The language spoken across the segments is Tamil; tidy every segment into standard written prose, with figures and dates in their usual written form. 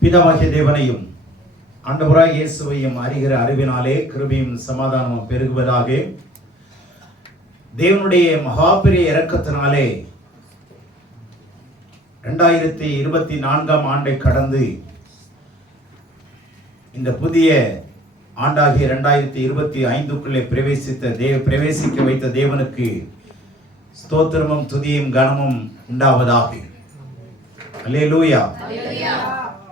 பிதாவாகிய தேவனையும் ஆண்டவராய் இயேசுவையும் அறிகிற அறிவினாலே கிருபையும் சமாதானமும் பெருகுவதாக. தேவனுடைய மகாபெரிய இரக்கத்தினாலே 2024 ஆண்டை கடந்து இந்த புதிய ஆண்டாகிய 2025க்குள்ளே பிரவேசிக்க வைத்த தேவனுக்கு ஸ்தோத்திரமும் துதியும் கனமும் உண்டாவதாக. அல்லேலூயா.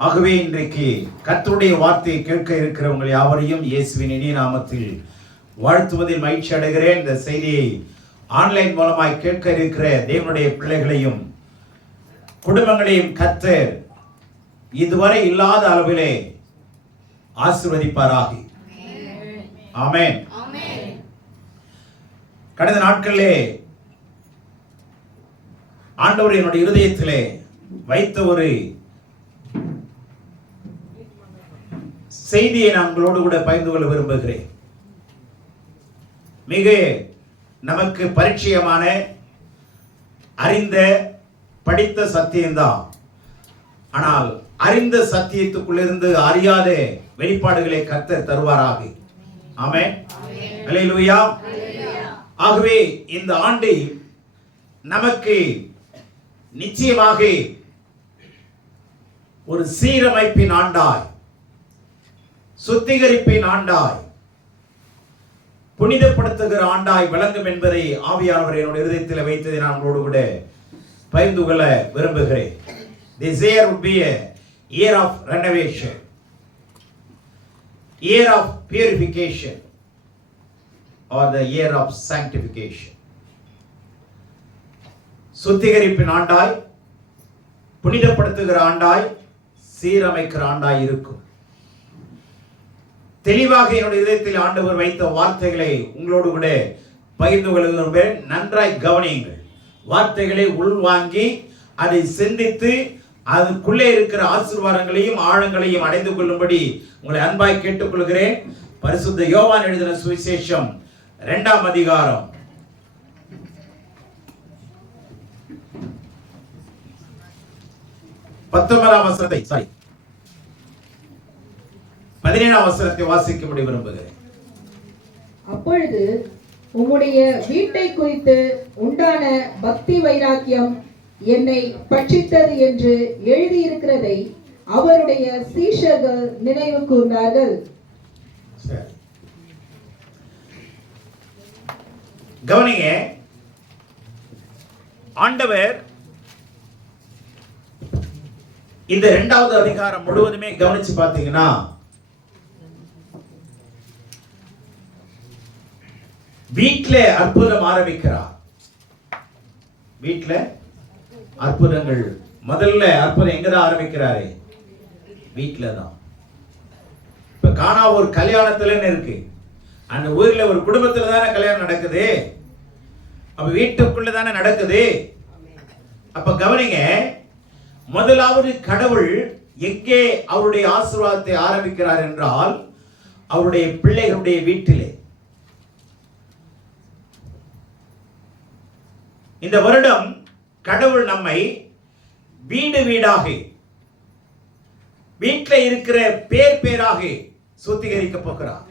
ஆகவே இன்றைக்கு கர்த்தருடைய வார்த்தையை கேட்க இருக்கிறவங்க யாவரையும் இயேசுவின் இனிய நாமத்தில் வாழ்த்துவதில் மகிழ்ச்சி அடைகிறேன். இந்த செய்தியை ஆன்லைன் மூலமாய் கேட்க இருக்கிற தேவனுடைய பிள்ளைகளையும் குடும்பங்களையும் கர்த்தர் இதுவரை இல்லாத அளவிலே ஆசீர்வதிப்பாராக. ஆமென். கடந்த நாட்களிலே ஆண்டவர் என்னுடைய இருதயத்திலே வைத்த ஒரு செய்தியை நான் உங்களோடு கூட பகிர்ந்து கொள்ள விரும்புகிறேன். மிக நமக்கு பரிச்சயமான அறிந்த படித்த சத்தியம்தான். ஆனால் அறிந்த சத்தியத்துக்குள்ளிருந்து அறியாத வெளிப்பாடுகளை கர்த்தர் தருவாராக. ஆமென். அல்லேலூயா. ஆகவே இந்த ஆண்டு நமக்கு நிச்சயமாக ஒரு சீரமைப்பின் ஆண்டாய், சுத்திகரிப்பின் ஆண்டாய், புனிதப்படுத்துகிற ஆண்டாய் விளங்கும் என்பதை ஆவியானவர் என்னுடைய இதயத்தில் வைத்ததை நான் உங்களோடு கூட பகிர்ந்து கொள்ள விரும்புகிறேன். This year would be a year of renovation, year of purification, or the year of sanctification. சுத்திகரிப்பின் ஆண்டாய், புனிதப்படுத்துகிற ஆண்டாய், சீரமைக்கிற ஆண்டாய் இருக்கும். தெளிவாக என்னுடைய இதயத்தில் ஆண்டவர் வைத்த வார்த்தைகளை உங்களோடு கூட பகிர்ந்து கொள்கிறேன். நன்றாய் கவனியுங்கள். வார்த்தைகளை உள்வாங்கி அதை சிந்தித்து அதுக்குள்ளே இருக்கிற ஆசீர்வாதங்களையும் ஆழங்களையும் அடைந்து கொள்ளும்படி உங்களை அன்பாய் கேட்டுக்கொள்கிறேன். பரிசுத்த யோவான் எழுதின சுவிசேஷம் 2ஆம் அதிகாரம் 17ஆம் வசனத்தை வாசிக்கும்படி விரும்புகிறேன். அப்பொழுது உம்முடைய வீட்டை குறித்து உண்டான பக்தி வைராக்கியம் என்னை பட்சித்தது என்று எழுதியிருக்கிறதை அவருடைய சீஷர்கள் நினைவு கூர்ந்தார்கள். கவனிங்க, ஆண்டவர் இந்த 2வது அதிகாரம் முழுவதுமே கவனிச்சு பார்த்தீங்கன்னா வீட்டில் அற்புதம் ஆரம்பிக்கிறார். வீட்டில் அற்புதங்கள், முதல்ல அற்புதம் எங்கதான் ஆரம்பிக்கிறாரு? வீட்டில தான். இப்ப காணா ஒரு கல்யாணத்துல இருக்கு, அந்த ஊர்ல ஒரு குடும்பத்துல தானே கல்யாணம் நடக்குது, அப்ப வீட்டுக்குள்ள தானே நடக்குது. அப்ப கவனிங்க, முதலாவது கடவுள் எங்கே அவருடைய ஆசீர்வாதத்தை ஆரம்பிக்கிறார் என்றால் அவருடைய பிள்ளைகளுடைய வீட்டிலே. இந்த வருடம் கடவுள் நம்மை வீடு வீடாக, வீட்டில் இருக்கிற பேர் பேராக சுத்திகரிக்க போகிறார்.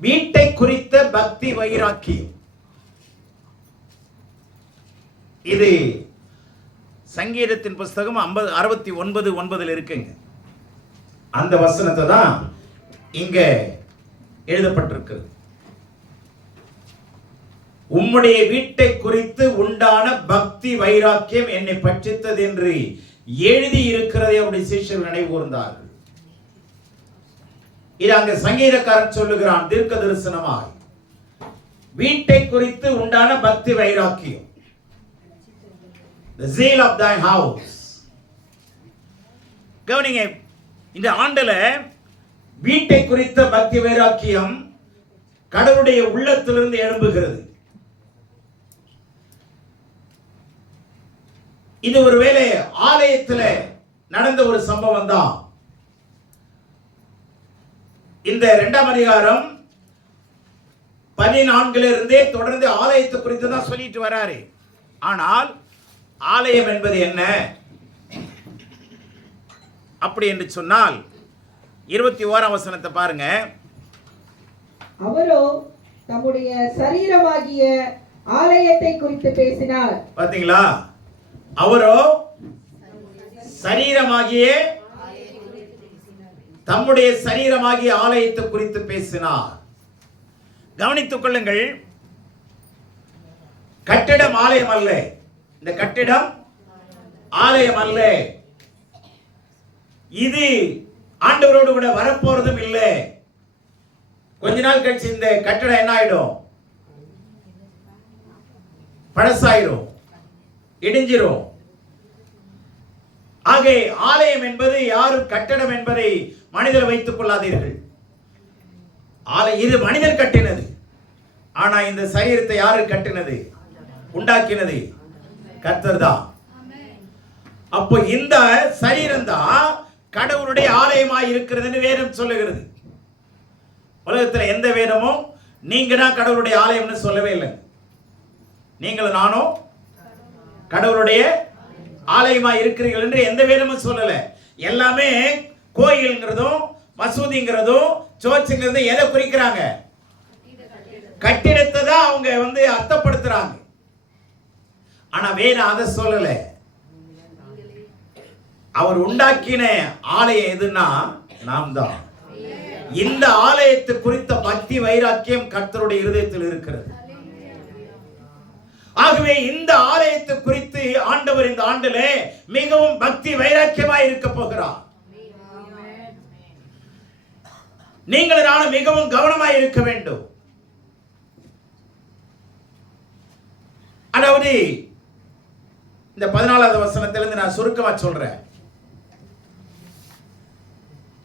வீட்டை குறித்த பக்தி வைராக்கியம், இது சங்கீதத்தின் புஸ்தகம் 69:9 இருக்குங்க. அந்த வசனத்தை தான் இங்க எழுதப்பட்டிருக்கு. உம்முடைய வீட்டை குறித்து உண்டான பக்தி வைராக்கியம் என்னை பட்சித்தது என்று எழுதி இருக்கிறதை அவருடைய சீஷர்கள் நினைவு கூர்ந்தார்கள். இது அங்க சங்கீதக்காரன் சொல்லுகிறான் தீர்க்க தரிசனமாய், வீட்டை குறித்து உண்டான பக்தி வைராக்கியம், the zeal of thy house. கவனிங்க, இந்த ஆண்டுல வீட்டை குறித்த பக்தி வைராக்கியம் கடவுளுடைய உள்ளத்திலிருந்து எழும்புகிறது. இது ஒருவேளை ஆலயத்தில் நடந்த ஒரு சம்பவம் தான். இந்த 2ஆம் அதிகாரம் 14 இருந்தே தொடர்ந்து ஆலயத்தை குறித்து தான் சொல்லிட்டு வராரு. ஆனால் ஆலயம் என்பது என்ன அப்படி என்று சொன்னால் 21ஆம் வசனத்தை பாருங்க. அவரோ தம்முடைய சரீரமாகிய ஆலயத்தை குறித்து பேசினார். பாத்தீங்களா? அவரோ சரீரமாகிய தம்முடைய சரீரமாகிய ஆலயத்தை குறித்து பேசினார். கவனித்துக் கொள்ளுங்கள், கட்டிடம் ஆலயம் அல்ல. இந்த கட்டிடம் ஆலயம் அல்ல. இது ஆண்டவரோடு கூட வரப்போறதும் இல்லை. கொஞ்ச நாள் கழிச்சு இந்த கட்டிடம் என்ன ஆயிடும்? பழசாயிரும், இடிஞ்சிரும். ஆகவே ஆலயம் என்பது யாரும் கட்டடம் என்பதை மனிதர் வைத்துக் கொள்ளாதீர்கள். இது மனிதர் கட்டினது. ஆனா இந்த சரீரத்தை யாரு கட்டினது, உண்டாக்கினது? கர்த்தர் தான். அப்போ இந்த சரீரம் தான் கடவுளுடைய ஆலயமாய் இருக்கிறதுன்னு வேதம் சொல்லுகிறது. உலகத்தில் எந்த வேதமும் நீங்க தான் கடவுளுடைய ஆலயம்னு சொல்லவே இல்லை. நீங்களும் நானும் கடவுளுடைய ஆலயமா இருக்கிறீர்கள் என்று எந்த வேதமும் சொல்லல. எல்லாமே கோயில்ங்கிறதும் மசூதிங்கிறதும் சர்ச்சுங்கிறதும் எதை குறிக்கிறாங்க? கட்டிடத்தை தான் அவங்க அர்த்தப்படுத்துறாங்க. ஆனா வேதம் அதை சொல்லல. அவர் உண்டாக்கின ஆலயம் எதுன்னா நாம் தான். இந்த ஆலயத்தை குறித்த பக்தி வைராக்கியம் கர்த்தருடைய இருதயத்தில் இருக்கிறது. ஆகவே இந்த ஆலயத்தை குறித்து ஆண்டவர் இந்த ஆண்டிலே மிகவும் பக்தி வைராக்கியமாய் இருக்க போகிறார். நீங்கள் நானும் மிகவும் கவனமாய் இருக்க வேண்டும். அதாவது இந்த 14வது வசனத்திலிருந்து நான் சுருக்கமா சொல்றேன்.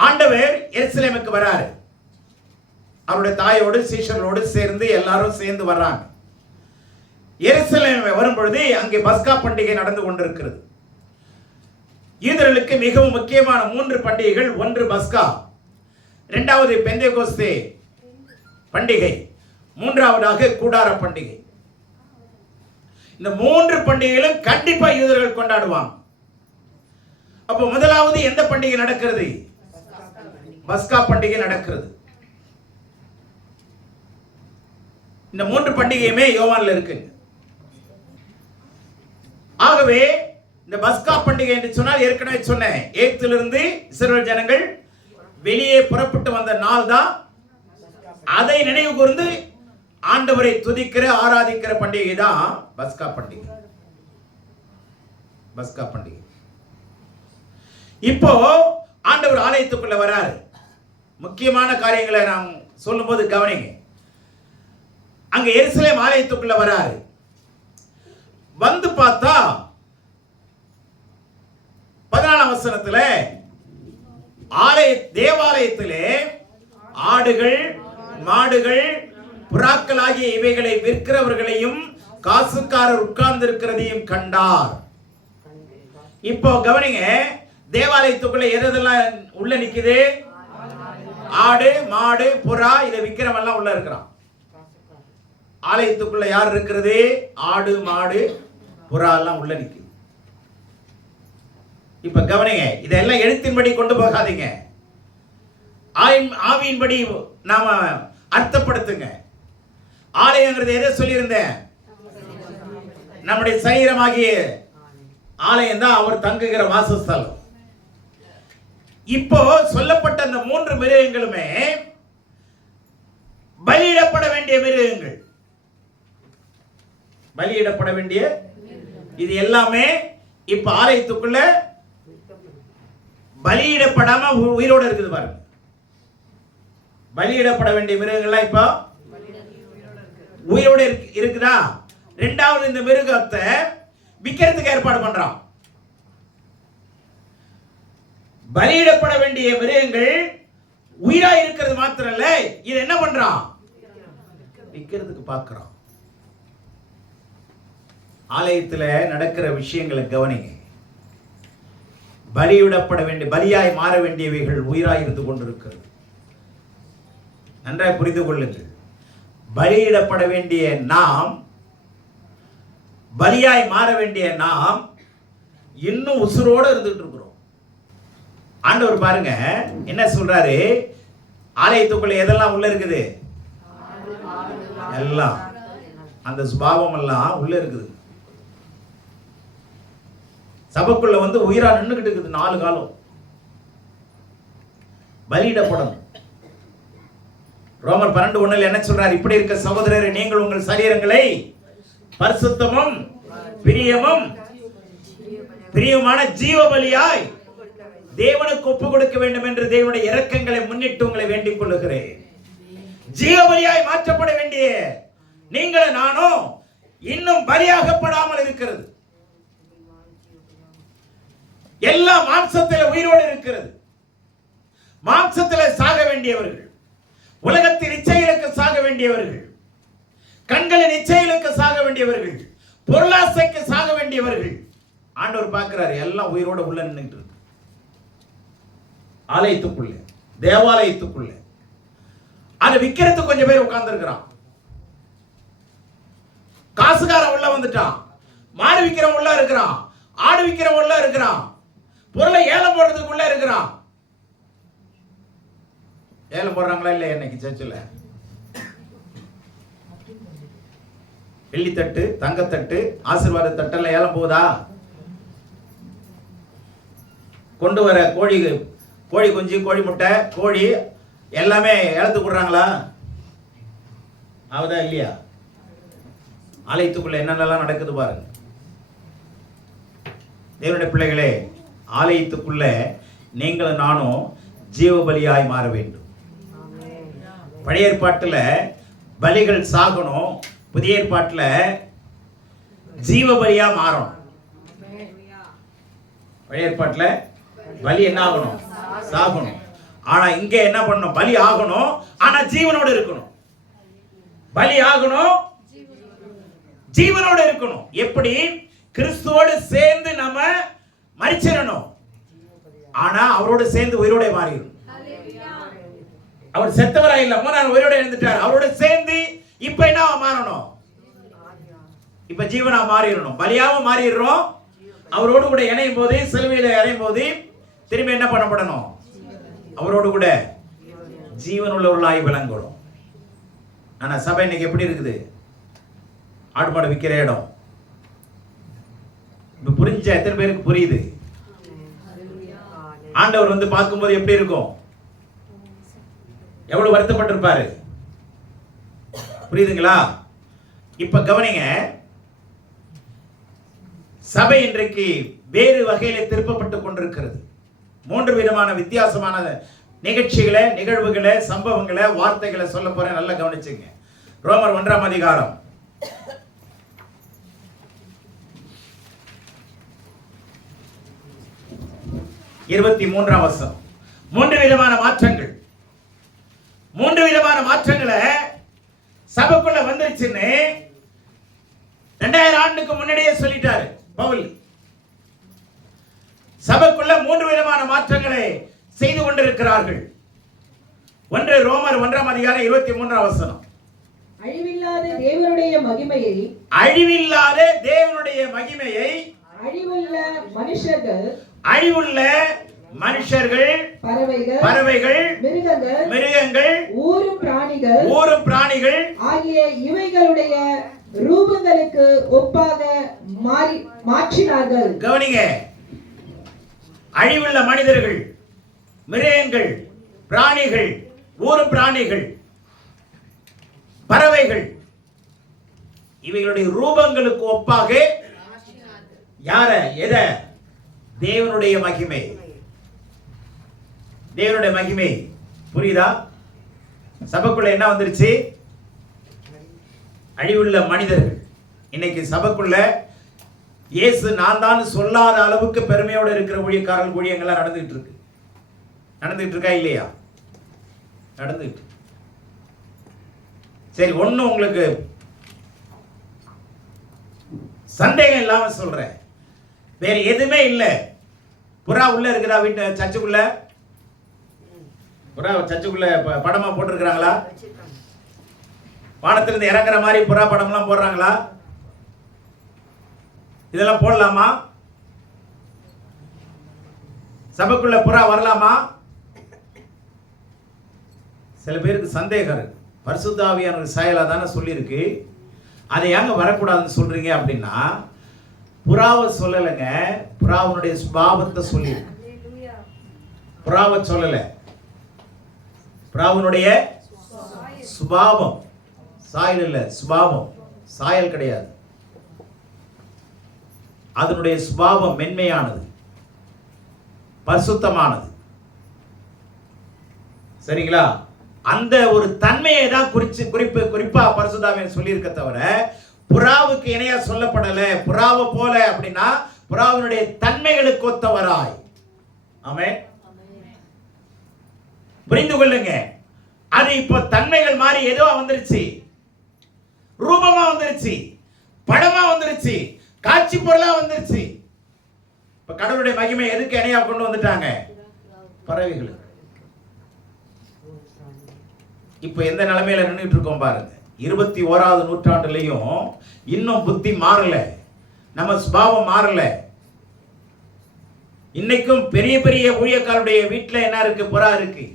ஆண்டவர் எருசலேமுக்கு வராரு. அவருடைய தாயோடு சீஷர்களோடு சேர்ந்து எல்லாரும் சேர்ந்து வர்றாங்க. எருசலேம் வரும் பொழுது அங்கே பஸ்கா பண்டிகை நடந்து கொண்டிருக்கிறது. யூதர்களுக்கு மிகவும் முக்கியமான 3 பண்டிகைகள். ஒன்று பஸ்கா, இரண்டாவது பெந்தேகோஸ்தே பண்டிகை, மூன்றாவதாக கூடார பண்டிகை. இந்த 3 பண்டிகைகளும் கண்டிப்பா யூதர்கள் கொண்டாடுவாங்க. அப்போ முதலாவது எந்த பண்டிகை நடக்கிறது? பஸ்கா பண்டிகை நடக்கிறது. இந்த 3 பண்டிகையுமே யோவான்ல இருக்கு. ஆகவே இந்த பஸ்கா பண்டிகை என்று சொன்னால் ஏற்கனவே சொன்னேன், எகிப்திலிருந்து இஸ்ரவேல் ஜனங்கள் வெளியே புறப்பட்டு வந்த நாள் தான். அதை நினைவு கூர்ந்து ஆண்டவரை துதிக்கிற ஆராதிக்கிற பண்டிகை தான் பஸ்கா பண்டிகை. பஸ்கா பண்டிகை. இப்போ ஆண்டவர் ஆலயத்துக்குள்ள வராரு. முக்கியமான காரியங்களை நாம் சொல்லும்போது கவனிங்க. அங்க எருசலேம் ஆலயத்துக்குள்ள வராரு. வந்து பார்த்தா 14ஆம் வசனத்துல தேவாலயத்திலே ஆடுகள், மாடுகள், புறாக்கள் ஆகிய இவைகளை விற்கிறவர்களையும் காசுக்காரர் உட்கார்ந்து இருக்கிறதையும் கண்டார். இப்போ கவனிங்க, தேவாலயத்துக்குள்ள எதெல்லாம் உள்ள நிக்குது? ஆடு, மாடு, புறா, இதை விற்கிறவெல்லாம் உள்ள இருக்கிறான். ஆலயத்துக்குள்ள யார் இருக்கிறது? ஆடு, மாடு, புறா எல்லாம் உள்ள நிக்குது. இப்ப கவனிங்க, இதெல்லாம் எழுத்தின்படி கொண்டு போகாதீங்க, ஆவியின்படி நாம அர்த்தப்படுத்துங்க. ஆலயங்கிறது எதை சொல்லியிருந்தேன்? நம்முடைய சரீரமாகிய ஆலயம் தான் அவர் தங்குகிற வாசஸ்தலம். இப்போ சொல்லப்பட்ட அந்த 3 மிருகங்களுமே பலியிடப்பட வேண்டிய மிருகங்கள். பலியிடப்பட வேண்டிய இது எல்லாமே இப்ப ஆலயத்துக்குள்ள பலியிடப்படாம உயிரோடு இருக்குது பாருங்க. பலியிடப்பட வேண்டிய மிருகங்கள்லாம் இப்ப உயிரோடு இருக்குதா? இரண்டாவது, இந்த மிருகத்தை விற்கிறதுக்கு ஏற்பாடு பண்றான். பலியிடப்பட வேண்டிய மிருகங்கள் உயிரா இருக்கிறது மாத்திரம் இல்ல, இது என்ன பண்றான்? விற்கிறதுக்கு பார்க்கிறான். ஆலயத்தில் நடக்கிற விஷயங்களை கவனிங்க. பலியிடப்பட வேண்டிய, பலியாய் மாற வேண்டியவைகள் உயிராய் இருந்து கொண்டிருக்கிறது. நன்றாய் புரிந்து கொள்ளுங்கள். பலியிடப்பட வேண்டிய நாம் பலியாய் மாற வேண்டிய நாம் இன்னும் உசுரோடு இருந்துட்டு இருக்கிறோம். ஆண்டவர் பாருங்க என்ன சொல்றாரு, ஆலயத்துக்குள்ள எதெல்லாம் உள்ள இருக்குது, எல்லாம் அந்த சுபாவம் எல்லாம் உள்ள இருக்குது. சபைக்குள்ள வந்து உயிரா நின்றுகிட்டு இருக்குது 4 காலம் பலியிடப்படணும். ரோமர் 12:1 என்ன சொல்றார், இப்படி இருக்க சகோதரரே, நீங்கள் உங்கள் சரீரங்களை பரிசுத்தமும் பிரியமான ஜீவ பலியாய் தேவனுக்கு ஒப்பு கொடுக்க வேண்டும் என்று தேவனுடைய இரக்கங்களை முன்னிட்டு உங்களை வேண்டிக் கொள்ளுகிறேன். ஜீவ பலியாய் மாற்றப்பட வேண்டிய நீங்கள் நானும் இன்னும் பலியாகப்படாமல் இருக்கிறது. எல்லா மாம்சத்தில் உயிரோடு இருக்கிறது. மாம்சத்தில் சாக வேண்டியவர்கள், உலகத்தின் இச்சைகளுக்கு சாக வேண்டியவர்கள், கண்களின் இச்சைகளுக்கு சாக வேண்டியவர்கள், பொருளாசைக்கு சாக வேண்டியவர்கள். ஆண்டவர் பார்க்கிறாரு, எல்லாம் உயிரோட உள்ள நின்றுட்டு இருக்கு. ஆலயத்துக்குள்ள, தேவாலயத்துக்குள்ள அதை விக்கிறதுக்கு கொஞ்சம் பேர் உட்கார்ந்து இருக்கிறான். காசுகாரன் உள்ள வந்துட்டான், மாடு விக்கிறவன் உள்ள இருக்கிறான், ஆடு விக்கிறவன் உள்ள இருக்கிறான், பொருளை ஏலம் போடுறதுக்கு உள்ள இருக்கிறான். ஏலம் போடுறாங்களா இல்லையா இன்னைக்கு சர்ச்சில்? வெள்ளித்தட்டு, தங்கத்தட்டு, ஆசீர்வாத தட்டெல்லாம் ஏலம் போகுதா? கொண்டு வர கோழி குஞ்சு, கோழி முட்டை, கோழி எல்லாமே ஏலத்துக்கு விடுறாங்களா? ஆகுதா இல்லையா? ஆலயத்துக்குள்ள என்னென்னலாம் நடக்குது பாருங்க. தேவனுடைய பிள்ளைகளே, ஆலயத்துக்குள்ள நீங்களும் நானும் ஜீவபலியாய் மாற வேண்டும். பழைய ஏற்பாட்டில் பலிகள் சாகணும், புதிய ஏற்பாட்டில் ஜீவபலியா மாறணும். பழைய ஏற்பாட்டில் பலி என்ன ஆகணும், சாகணும். ஆனா இங்க என்ன பண்ணணும், பலி ஆகணும், ஆனா ஜீவனோடு இருக்கணும். பலி ஆகணும், ஜீவனோடு இருக்கணும். எப்படி? கிறிஸ்துவோடு சேர்ந்து நம்ம மரிச்சிடணும், ஆனா அவரோடு சேர்ந்து உயிரோட மாறிடும். அவர் செத்தவரா இல்ல, 3 நாள் உயிரோட எழுந்துட்டார். அவரோட சேர்ந்து இப்ப என்ன மாறணும், இப்ப ஜீவனா மாறிடணும். பலியாவும் மாறிடுறோம், அவரோடு கூட இணையும் போது, சிலுவையில இணையும் போது திரும்பி என்ன பண்ணப்படணும், அவரோடு கூட ஜீவன் உள்ளவர்களாய் விளங்கணும். ஆனா சபை இன்னைக்கு எப்படி இருக்குது, ஆடு மாடு விற்கிற இடம். இப்ப புரிஞ்ச எத்தனை பேருக்கு புரியுது? ஆண்டவர் வந்து பார்க்கும்போது எப்படி இருக்கும், எவ்வளவு வருத்தப்பட்டிருப்பாரு, புரியுதுங்களா? இப்ப கவனிங்க, சபை இன்றைக்கு வேறு வகையில திருப்பப்பட்டுக் கொண்டிருக்கிறது. 3 விதமான வித்தியாசமான நிகழ்ச்சிகளை, நிகழ்வுகளை, சம்பவங்களை, வார்த்தைகளை சொல்ல போறேன், நல்லா கவனிச்சுங்க. ரோமர் 1ஆம் அதிகாரம் 23ஆம் வசனம். 3 விதமான மாற்றங்கள், 3 விதமான மாற்றங்களை சபைக்குள்ள வந்துருச்சுன்னு 2000 ஆண்டுக்கு முன்னாடியே சொல்லிட்டாரு பவுல். சபைக்குள்ள 3 விதமான மாற்றங்களை செய்து கொண்டிருக்கிறார்கள். ஒன்று ரோமர் 1ஆம் அதிகாரம் 23ஆம் வசனம். அழிவில்லாத தேவனுடைய மகிமையை, அழிவில்லாத தேவனுடைய மகிமையை, அழிவுள்ள மனுஷர்கள், அழிவுள்ள மனுஷர்கள், பறவைகள், மிருகங்கள், ஊரும் பிராணிகள் ஆகிய இவைகளுடைய ரூபங்களுக்கு ஒப்பாக மாற்றினார்கள். கவனிங்க, அழிவுள்ள மனிதர்கள், மிருகங்கள், பிராணிகள், ஊரும் பிராணிகள், பறவைகள், இவைகளுடைய ரூபங்களுக்கு ஒப்பாக யார, எத? தேவனுடைய மகிமை. தேவனுடைய மகிமை புரியுதா? சபைக்குள்ள என்ன வந்துருச்சு, அழிவுள்ள மனிதர்கள். இன்னைக்கு சபைக்குள்ள இயேசு நான் தான் சொல்லாத அளவுக்கு பெருமையோடு இருக்கிற ஊழியக்காரர்கள், ஊழியங்கள்லாம் நடந்துகிட்டு இருக்கா இல்லையா? நடந்துட்டு. சரி, ஒண்ணு உங்களுக்கு சந்தேகம் இல்லாம சொல்றேன், வேற எதுவுமே இல்லை. புறா உள்ள இருக்குதா? வீட்டு சர்ச்சுக்குள்ள புறா, சர்ச்சுக்குள்ள படமா போட்டிருக்கிறாங்களா? வானத்திலிருந்து இறங்குற மாதிரி புறா படம்லாம் போடுறாங்களா? இதெல்லாம் போடலாமா? சபைக்குள்ள புறா வரலாமா? சில பேருக்கு சந்தேகம் இருக்கு. பரிசுத்த ஆவியானவர் சாயலா தானே சொல்லியிருக்கு, அதை ஏங்க வரக்கூடாதுன்னு சொல்றீங்க அப்படின்னா, புறாவை சொல்லலைங்க, புறாவுடைய சுபாவத்தை சொல்லியிருக்கு. புறாவை சொல்லல, புறாவுடைய சுபாவம், சாயல் இல்ல, சுபாவம். சாயல் கிடையாது. அதனுடைய சுபாவம் மென்மையானது, பரிசுத்தமானது. சரிங்களா? அந்த ஒரு தன்மையை தான் குறிப்பா பரிசுத்தாவியன் சொல்லியிருக்க தவிர புறாவுக்கு இணையா சொல்லப்படல. புறாவை போல அப்படின்னா புறாவினுடைய தன்மைகளுக்கு ஒத்தவராய். ஆமென். புரிந்து கொள்ளுங்க. அது இப்போ தன்மைகள் மாறி ஏதோ வந்துருச்சு, ரூபமா வந்துருச்சு, படமா வந்துருச்சு, காட்சி பொருளா வந்துருச்சு. இப்ப கடவுளுடைய மகிமை எதுக்கு இணையா கொண்டு வந்துட்டாங்க? பறவைகளுக்கு. இப்ப எந்த நிலைமையில நின்றுட்டு இருக்கோம் பாருங்க. 21வது நூற்றாண்டுலயும் இன்னும் புத்தி மாறல, நம்ம சுபாவம் மாறல. இன்னைக்கும் பெரிய பெரிய ஊழியக்காரருடைய வீட்டுல என்ன இருக்கு? புறா இருக்கு.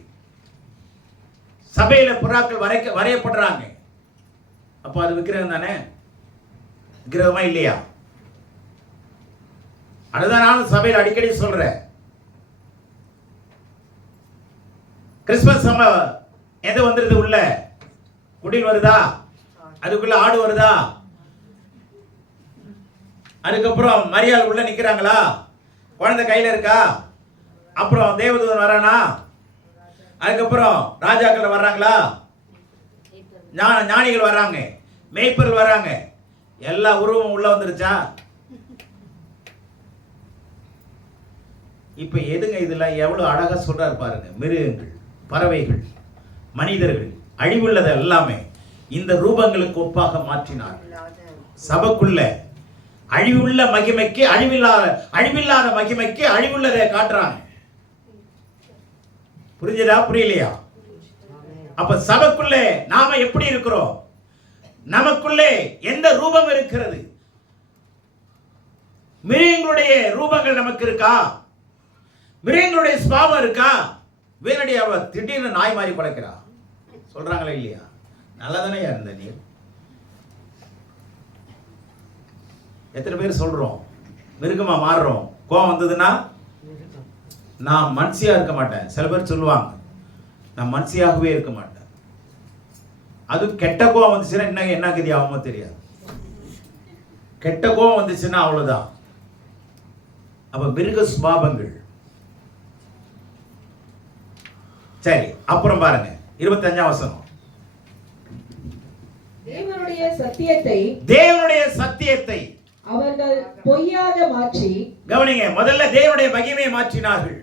சபையில புறாக்கள் வரையப்படுறாங்க. அப்ப அது விக்கிரகம் தானே? விக்கிரகமா இல்லையா? அதுதான் நானும் சபையில் அடிக்கடி சொல்றேன். கிறிஸ்துமஸ் எது வந்துருது? உள்ள குடில் வருதா? அதுக்குள்ள ஆடு வருதா? அதுக்கப்புறம் மரியாள் உள்ள நிக்கிறாங்களா? குழந்தை கையில இருக்கா? அப்புறம் தேவதூதன் வரானா? அதுக்கப்புறம் ராஜாக்கள் வர்றாங்களா? ஞானிகள் வர்றாங்க, மேய்ப்பர்கள் வர்றாங்க. எல்லா உருவமும் உள்ள வந்துருச்சா? இப்ப எதுங்க இதெல்லாம்? எவ்வளவு அழகா சொல்றாரு பாருங்க. மிருகங்கள், பறவைகள், மனிதர்கள், அழிவுள்ளது எல்லாமே இந்த ரூபங்களுக்கு ஒப்பாக மாற்றினார். சபைக்குள்ள அழிவுள்ள மகிமைக்கு அழிவில்லாத மகிமைக்கு அழிவுள்ளதை காட்டுறாங்க. புரிஞ்சதா? புரியலையா? அப்ப சபைக்குள்ளே நாம எப்படி இருக்கிறோம்? நமக்குள்ளே எந்த ரூபம் இருக்கிறது? மிருகங்களுடைய ரூபங்கள் நமக்கு இருக்கா? மிருகங்களுடைய சுபாவம் இருக்கா? வேணடி அவ திடீர்னு நாய் மாதிரி படைக்கிறா சொல்றாங்களா இல்லையா? நல்லதானே இருந்த நீ? எத்தனை பேர் சொல்றோம் மிருகமா மாறுறோம்? கோவம் வந்ததுன்னா நான் மனுஷியா இருக்க மாட்டேன். சில பேர் சொல்லுவாங்க நான் மனுஷியாகவே இருக்க மாட்டேன். அது கெட்ட கோவம் வந்துச்சுன்னா என்ன கதி ஆகுமோ தெரியாது. கெட்ட கோவம் வந்துச்சுன்னா அவ்வளவுதான். அப்ப மிருக சுபாவங்கள். சரி, அப்புறம் பாருங்க 25ஆம் வசனம். தேவனுடைய சத்தியத்தை அவர்கள் பொய்யாக மாற்றி. கவனிங்க, முதல்ல தேவனுடைய மகிமையை மாற்றினார்கள்.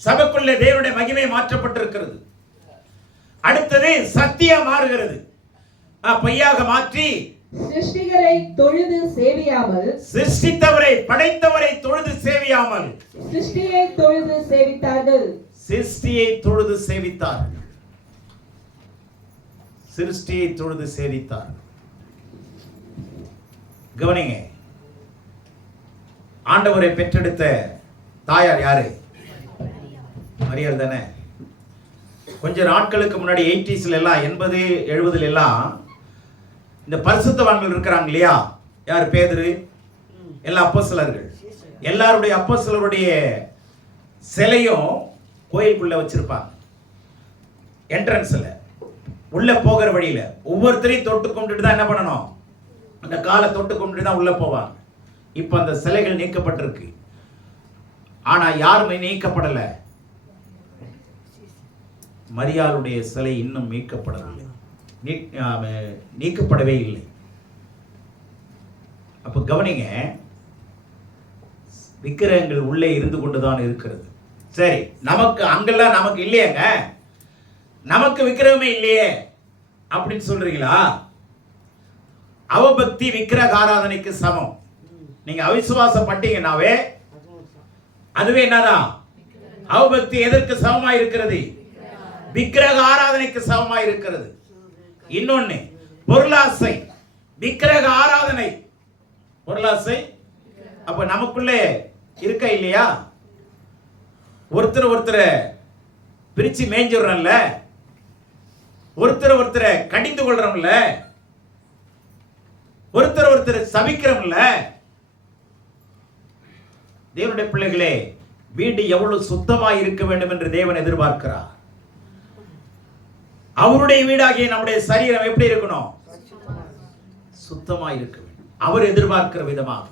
சபைக்குள்ளே தேவனுடைய மகிமை மாற்றப்பட்டிருக்கிறது. அடுத்தது சத்தியம் மாறுகிறது. பொய்யாக மாற்றி சிருஷ்டிகளை தொழுது சேவியாமல், சிருஷ்டித்தவரை படைத்தவரை தொழுது சேவியாமல் சிருஷ்டியை தொழுது சேவித்தார்கள். சிருஷ்டியை தொழுது சேவித்தார்கள். சிருஷ்டியை தொழுது சேவித்தார்கள். கவனிங்க, ஆண்டவரை பெற்றெடுத்த தாயார் யாரு? மரியாள் தானே. கொஞ்ச நாட்களுக்கு முன்னாடி 80s எல்லாம் 80, 70 எல்லாம் இந்த பரிசுத்தவான்கள் இருக்கிறாங்க இல்லையா? யார்? பேதுரு, எல்லா அப்போஸ்தலர்கள், எல்லாருடைய அப்போஸ்தலருடைய சிலையும் கோயிலுக்குள்ள வச்சிருப்பாங்க. என்ட்ரன்ஸ்ல உள்ள போகிற வழியில ஒவ்வொருத்தரையும் தொட்டு கும்பிட்டு தான் என்ன பண்ணணும்? அந்த காலை தொட்டு கும்பிட்டு தான் உள்ள போவாங்க. இப்ப அந்த சிலைகள் நீக்கப்பட்டிருக்கு. ஆனா யாருமே நீக்கப்படல. மரியாளுடைய சிலை இன்னும் மீட்கப்படவில்லை, நீக்கப்படவே இல்லை. அப்ப கவனிங்க, விக்கிரகங்கள் உள்ளே இருந்து கொண்டுதான் இருக்கிறது. சரி, நமக்கு அங்கெல்லாம் நமக்கு இல்லையேங்க, நமக்கு விக்கிரகமே இல்லையே அப்படின்னு சொல்றீங்களா? அவபக்தி விக்கிரக ஆராதனைக்கு சமம். நீங்க அவிசுவாசப்பட்டீங்கன்னாவே அதுவே என்னதான்? அவபக்தி. எதற்கு சமமா இருக்கிறது? விக்கிரக ஆராதனைக்கு சமமா இருக்கிறது. இன்னொன்னு பொருளாசை. விக்கிரக ஆராதனை பொருளாசை அப்ப நமக்குள்ளே இருக்க இல்லையா? ஒருத்தரை பிரிச்சு மேய்ஞ்சிடுறோம்ல, ஒருத்தரை கடிந்து கொள்றோம்ல, ஒருத்தரை சபிக்கிறோம்ல. தேவனுடைய பிள்ளைகளே, வீடு எவ்வளவு சுத்தமாய் இருக்க வேண்டும் என்று தேவன் எதிர்பார்க்கிறார். அவருடைய வீடாகிய நம்முடைய சரீரம் எப்படி இருக்கணும்? சுத்தமாய் இருக்க வேண்டும். அவர் எதிர்பார்க்கிற விதமாக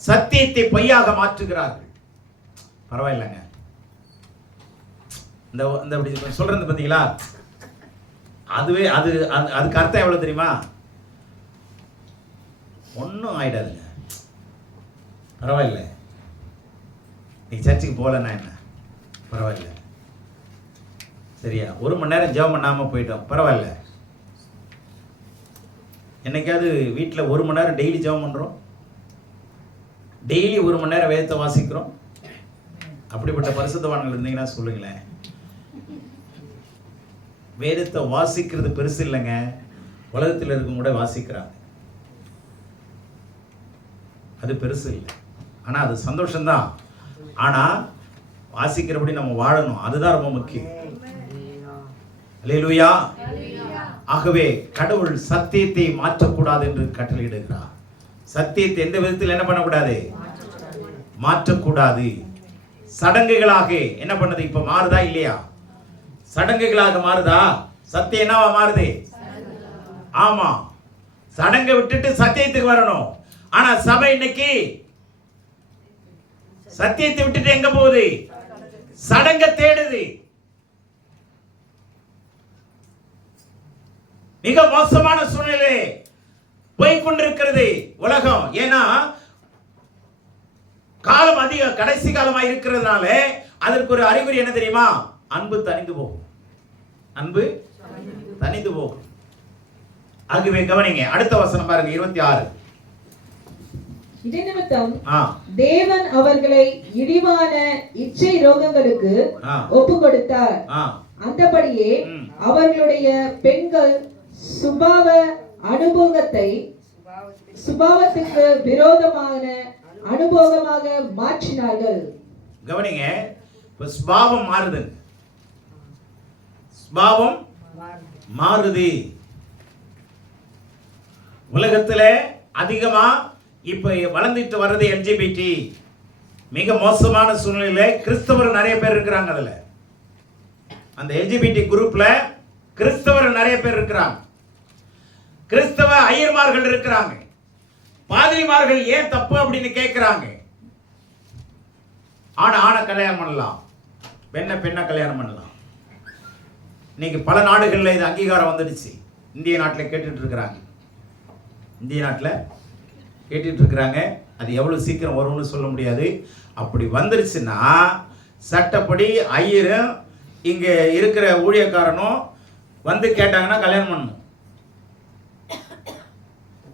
சத்தியத்தை பொய்யாக மாற்றுகிறார்கள். பரவாயில்லைங்க, இந்த சொல்றது பார்த்தீங்களா? அதுவே அதுக்கு அர்த்தம் எவ்வளவு தெரியுமா? ஒன்றும் ஆயிடாதுங்க. பரவாயில்ல, நீ சர்ச்சுக்கு போகலன்னா என்ன, பரவாயில்ல. சரியா, 1 மணி நேரம் ஜெபம் பண்ணாமல் போயிட்டோம், பரவாயில்ல. என்னைக்காவது வீட்டில் 1 மணி நேரம் டெய்லி ஜெபம் பண்ணுறோம், டெய்லி 1 மணி நேரம் வேதத்தை வாசிக்கிறோம். அப்படிப்பட்ட பரிசுத்தவான்கள் இருந்தீங்கன்னா சொல்லுங்களேன். வேதத்தை வாசிக்கிறது பெருசு இல்லைங்க, உலகத்தில் இருக்கும் கூட வாசிக்கிறாங்க, அது பெருசு இல்லை. ஆனால் அது சந்தோஷம்தான். ஆனால் வாசிக்கிறபடி நம்ம வாழணும், அதுதான் ரொம்ப முக்கியம். அல்லேலூயா. ஆகவே கடவுள் சத்தியத்தை மாற்றக்கூடாது என்று கட்டளையிடுகிறார். சத்தியத்தை எந்த விதத்தில் என்ன பண்ணக்கூடாது? மாற்றக்கூடாது. சடங்குகளாக என்ன பண்ணது? இப்ப மாறுதா இல்லையா? சடங்குகளாக மாறுதா? சத்தியம் என்னவா மாறுது? ஆமா, சடங்கை விட்டுட்டு சத்தியத்துக்கு வரணும். ஆனா சபை இன்னைக்கு சத்தியத்தை விட்டுட்டு எங்க போகுது? சடங்க தேடுது. மிக மோசமான சூழ்நிலை போய்கொண்டிருக்கிறது உலகம். ஏன்னா காலம் அதிக கடைசி காலமா இருக்கிறதுனால அதற்கு ஒரு அறிகுறி என்ன தெரியுமா? அன்பு தணிந்து போகும். அன்பு தணிந்து போகும். ஆகவே கவனிங்க, அடுத்த வசனம் பாருங்க, 26. இதே நிமித்தம் தேவன் அவர்களை இழிவான இச்சை ரோகங்களுக்கு ஒப்பு கொடுத்தார். அந்தபடியே அவர்களுடைய பெண்கள் சுபாவத்துக்கு விரோதமான அனுபவமாக மாற்றினார்கள். கவனிங்க, இப்ப சுபாவம் மாறுது, சுபாவம் மாறுது. உலகத்துல அதிகமா இப்ப வளர்ந்துட்டு வர்றது எல்ஜிபிடி. மிக மோசமான சூழ்நிலையில கிறிஸ்தவர் நிறைய பேர் இருக்கிறாங்க. அதுல அந்த எல்ஜிபிடி குரூப்ல கிறிஸ்தவர் நிறைய பேர் இருக்கிறாங்க. கிறிஸ்தவ ஐயர்மார்கள் இருக்கிறாங்க. பாதிரிமார்கள் ஏன் தப்பு அப்படின்னு கேட்கிறாங்க. ஆணை கல்யாணம் பண்ணலாம், பெண்ணை கல்யாணம் பண்ணலாம். இன்னைக்கு பல நாடுகள்ல இது அங்கீகாரம் வந்துடுச்சு. இந்திய நாட்டில் கேட்டுட்டு இருக்கிறாங்க. இந்திய நாட்டில் கேட்டுட்டு இருக்கிறாங்க. அது எவ்வளவு சீக்கிரம் வரும்னு சொல்ல முடியாது. அப்படி வந்துருச்சுன்னா சட்டப்படி ஐயரும் இங்க இருக்கிற ஊழியக்காரனும் வந்து கேட்டாங்கன்னா கல்யாணம் பண்ணணும்.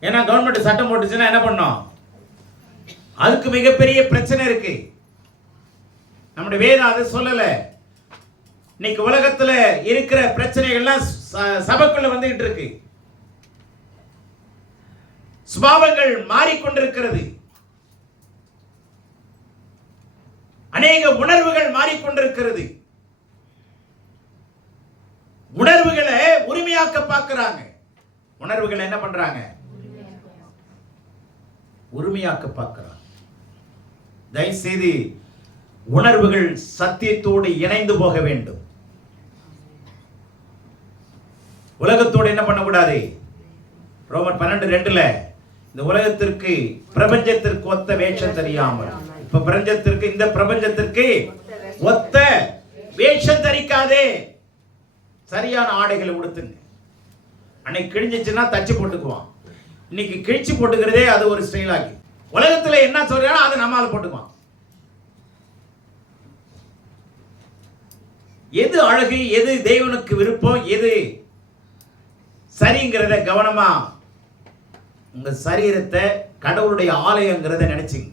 ஏன்னா கவர்மெண்ட் சட்டம் போட்டுச்சுன்னா என்ன பண்ணும்? அதுக்கு மிகப்பெரிய பிரச்சனை இருக்கு. நம்முடைய வேதம் அதை சொல்லல. இன்னைக்கு உலகத்துல இருக்கிற பிரச்சனைகள்லாம் சபைக்குள்ள வந்துகிட்டு இருக்கு. சுபாவங்கள் மாறிக்கொண்டிருக்கிறது. அநேக உணர்வுகள் மாறிக்கொண்டிருக்கிறது. உணர்வுகளை உரிமையாக்க பார்க்கிறாங்க. உணர்வுகள் என்ன பண்றாங்க? உரிமையாக்க பார்க்கிறாங்க. தயவுசெய்து உணர்வுகள் சத்தியத்தோடு இணைந்து போக வேண்டும். உலகத்தோடு என்ன பண்ணக்கூடாது? ரோமர் 12:2 இந்த உலகத்திற்கு பிரபஞ்சத்திற்கு ஒத்த வேஷம் தெரியாமல், இப்ப பிரபஞ்சத்திற்கு இந்த பிரபஞ்சத்திற்கு ஒத்த வேஷம் தரிக்காதே. சரியான ஆடைகளை உடுத்துங்க. அன்னைக்கு கிழிஞ்சிச்சுன்னா தச்சு போட்டுக்குவான். இன்னைக்கு கிழிச்சு போட்டுக்கிறதே அது ஒரு ஸ்டைல் ஆகி உலகத்துல என்ன சொல்றானோ அதை நம்மால போட்டுக்குவான். எது அழகு, எது தேவனுக்கு விருப்பம், எது சரிங்கிறத கவனமா உங்க சரீரத்தை கடவுளுடைய ஆலயங்கிறத நினைச்சுங்க.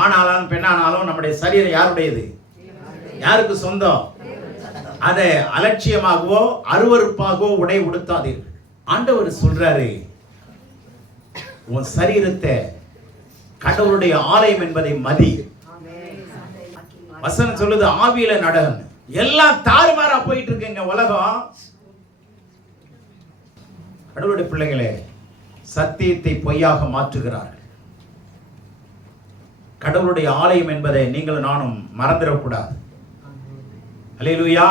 ஆனாலும் பெண்ணானாலும் நம்முடைய சரீரம் யாருடையது? யாருக்கு சொந்தம்? அதை அலட்சியமாகவோ அருவருப்பாகவோ உடை உடுத்தாதீர்கள். ஆண்டவர் சொல்றாரு, உன் சரீரத்தை கடவுளுடைய ஆலயம் என்பதை மதி. வசனம் சொல்லுது ஆவியில நடன. எல்லாம் தாறுமாறா போயிட்டு இருக்குங்க உலகம். கடவுளுடைய பிள்ளைகளே, சத்தியத்தை பொய்யாக மாற்றுகிறார்கள். கடவுளுடைய ஆலயம் என்பதை நீங்கள் நானும் மறந்துடக்கூடாது. அல்லேலூயா.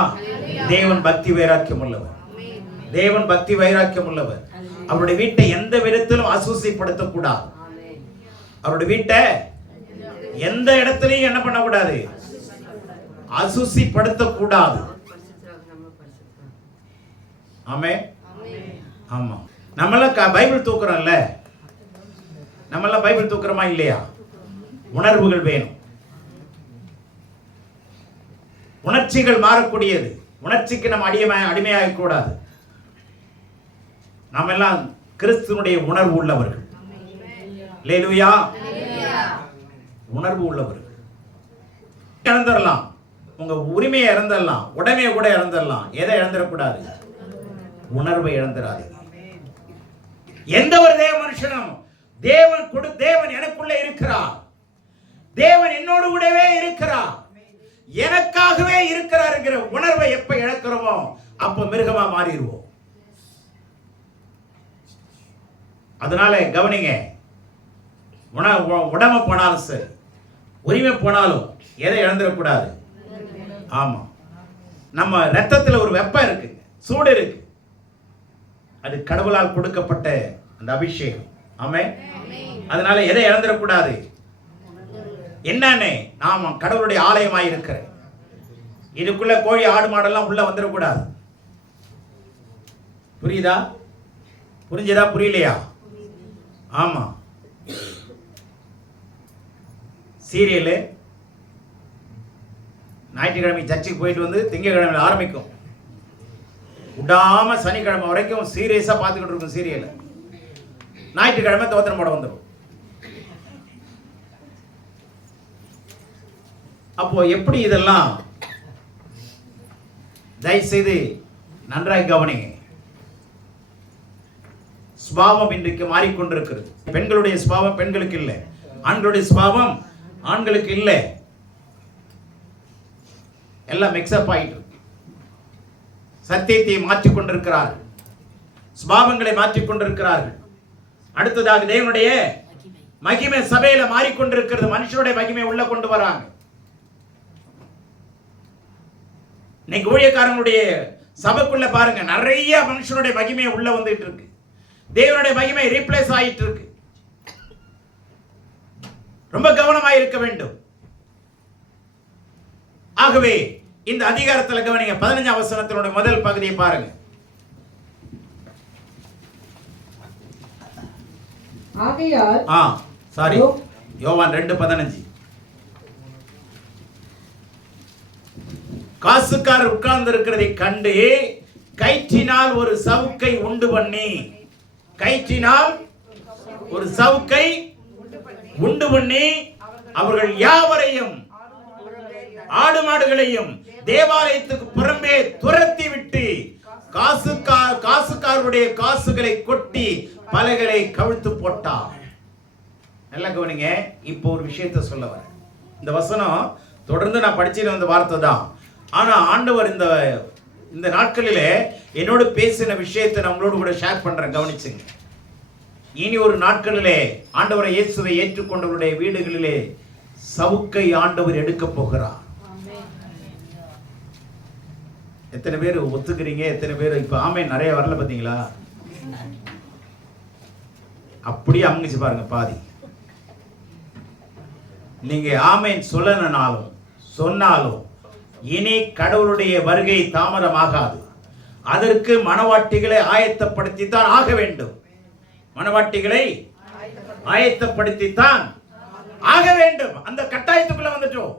தேவன் பக்தி வைராக்கியம் உள்ளவர். தேவன் பக்தி வைராக்கியம் உள்ளவர். அவருடைய வீட்டை எந்த விதத்திலும் அசுசிப்படுத்தக்கூடாது. அவருடைய வீட்டை எந்த இடத்திலையும் என்ன பண்ணக்கூடாது, அசுசிப்படுத்தக்கூடாது. ஆமே. ஆமா. நம்மளாம் பைபிள் தூக்குறோம்ல, நம்மளாம் பைபிள் தூக்குறோமா இல்லையா? உணர்வுகள் வேணும். உணர்ச்சிகள் மாறக்கூடியது. உணர்ச்சிக்கு நம்ம அடிமையாக கூடாது. நாம் எல்லாம் கிறிஸ்துவனுடைய உணர்வு உள்ளவர்கள். அல்லேலூயா. உணர்வு உள்ளவர்கள். இழந்துடலாம், உங்க உரிமையை இழந்துடலாம், உடைமையை கூட இழந்துடலாம். எதை இழந்துடக்கூடாது? உணர்வை இழந்துடாதீங்க. எந்த ஒரு தேவ மனுஷனும் தேவன் எனக்குள்ளே இருக்கிறார், தேவன் என்னோடு கூடவே இருக்கிறார், எனக்காகவே இருக்கிறார் என்கிற உணர்வை எப்ப இழக்கிறோமோ அப்ப மிருகமா மாறிடுவோம். அதனால கவனிங்க, உடமை போனாலும் சரி, உரிமை போனாலும் எதை இழந்துடக்கூடாது. ஆமா, நம்ம ரத்தத்தில் ஒரு வெப்பம் இருக்கு, சூடு இருக்கு. அது கடவுளால் கொடுக்கப்பட்ட அந்த அபிஷேகம். ஆமே. அதனால எதை இழந்துடக்கூடாது. என்னன்னு, நாம கடவுளுடைய ஆலயமாய் இருக்கிற இதுக்குள்ள கோழி ஆடு மாடெல்லாம் உள்ள வந்துடக்கூடாது. புரியுதா? புரிஞ்சதா? புரியலையா? ஆமா. சீரியல் ஞாயிற்றுக்கிழமை சர்ச்சுக்கு போயிட்டு வந்து திங்கக்கிழமை ஆரம்பிக்கும், விடாம சனிக்கிழமை வரைக்கும் சீரியஸா பார்த்துக்கிட்டு இருக்கும் சீரியல். ஞாயிற்றுக்கிழமை தோத்திரம் போட வந்துடும். அப்போ எப்படி இதெல்லாம்? தயவுசெய்து நன்றாய் கவனிங்க. சுபாவம் இன்றைக்கு மாறிக்கொண்டிருக்கிறது. பெண்களுடைய சுபாவம் பெண்களுக்கு இல்லை, ஆண்களுடைய சுபாவம் ஆண்களுக்கு இல்லை. எல்லாம் மிக்ஸ்அப் ஆயிட்டு இருக்கு. சத்தியத்தை மாற்றிக் கொண்டிருக்கிறார்கள், சுபாவங்களை மாற்றிக் கொண்டிருக்கிறார்கள். அடுத்ததாக தேவனுடைய மகிமை சபையில மாறிக்கொண்டிருக்கிறது. மனுஷனுடைய மகிமை உள்ள கொண்டு வராங்க. இன்னைக்கு ஊழியக்காரங்களுடைய சபைக்குள்ள பாருங்க, நிறைய மனுஷனுடைய மகிமையை உள்ள வந்துட்டு இருக்கு. தேவனுடைய மகிமை ரீப்ளேஸ் ஆயிட்டு இருக்கு. ரொம்ப கவனமாக இருக்க வேண்டும். ஆகவே இந்த அதிகாரத்தில் கவனிங்க, 15ஆம் வசனத்தினுடைய முதல் பகுதியை பாருங்க. ஆகையால் யோவான் 2:15. காசுக்காரர் உட்கார்ந்து இருக்கிறதை கண்டு கயிற்றினால் ஒரு சவுக்கை உண்டு பண்ணி, கயிற்றினால் ஒரு சவுக்கை உண்டு பண்ணி அவர்கள் யாவரையும் ஆடு மாடுகளையும் தேவாலயத்துக்கு புறம்பே துரத்தி விட்டு காசுக்காரருடைய காசுகளை கொட்டி பலகைகளை கவிழ்த்து போட்டார். நல்லா கவனிங்க. இப்போ ஒரு விஷயத்தை சொல்ல வரேன். இந்த வசனம் தொடர்ந்து நான் படிச்சுட்டு வந்த வார்த்தை தான். ஆனா ஆண்டவர் இந்த நாட்களிலே என்னோடு பேசின விஷயத்தை நம்மளோடு கூட ஷேர் பண்றேன், கவனிச்சுங்க. இனி ஒரு நாட்களிலே ஆண்டவரை இயேசுவை ஏற்றுக்கொண்டவருடைய வீடுகளிலே சவுக்கை ஆண்டவர் எடுக்க போகிறார். எத்தனை பேர் ஒத்துக்கிறீங்க? எத்தனை பேர் இப்ப ஆமென் நிறைய வரல பாத்தீங்களா? அப்படியே அமுங்கிச்சு பாருங்க பாதி. நீங்க ஆமென் சொல்லனாலும் சொன்னாலும் இனி கடவுளுடைய வருகை தாமதமாகாது. அதற்கு மனவாட்டிகளை ஆயத்தப்படுத்தித்தான் ஆக வேண்டும். மனவாட்டிகளை ஆயத்தப்படுத்தித்தான் ஆக வேண்டும். அந்த கட்டாயத்துக்குள்ள வந்துட்டோம்.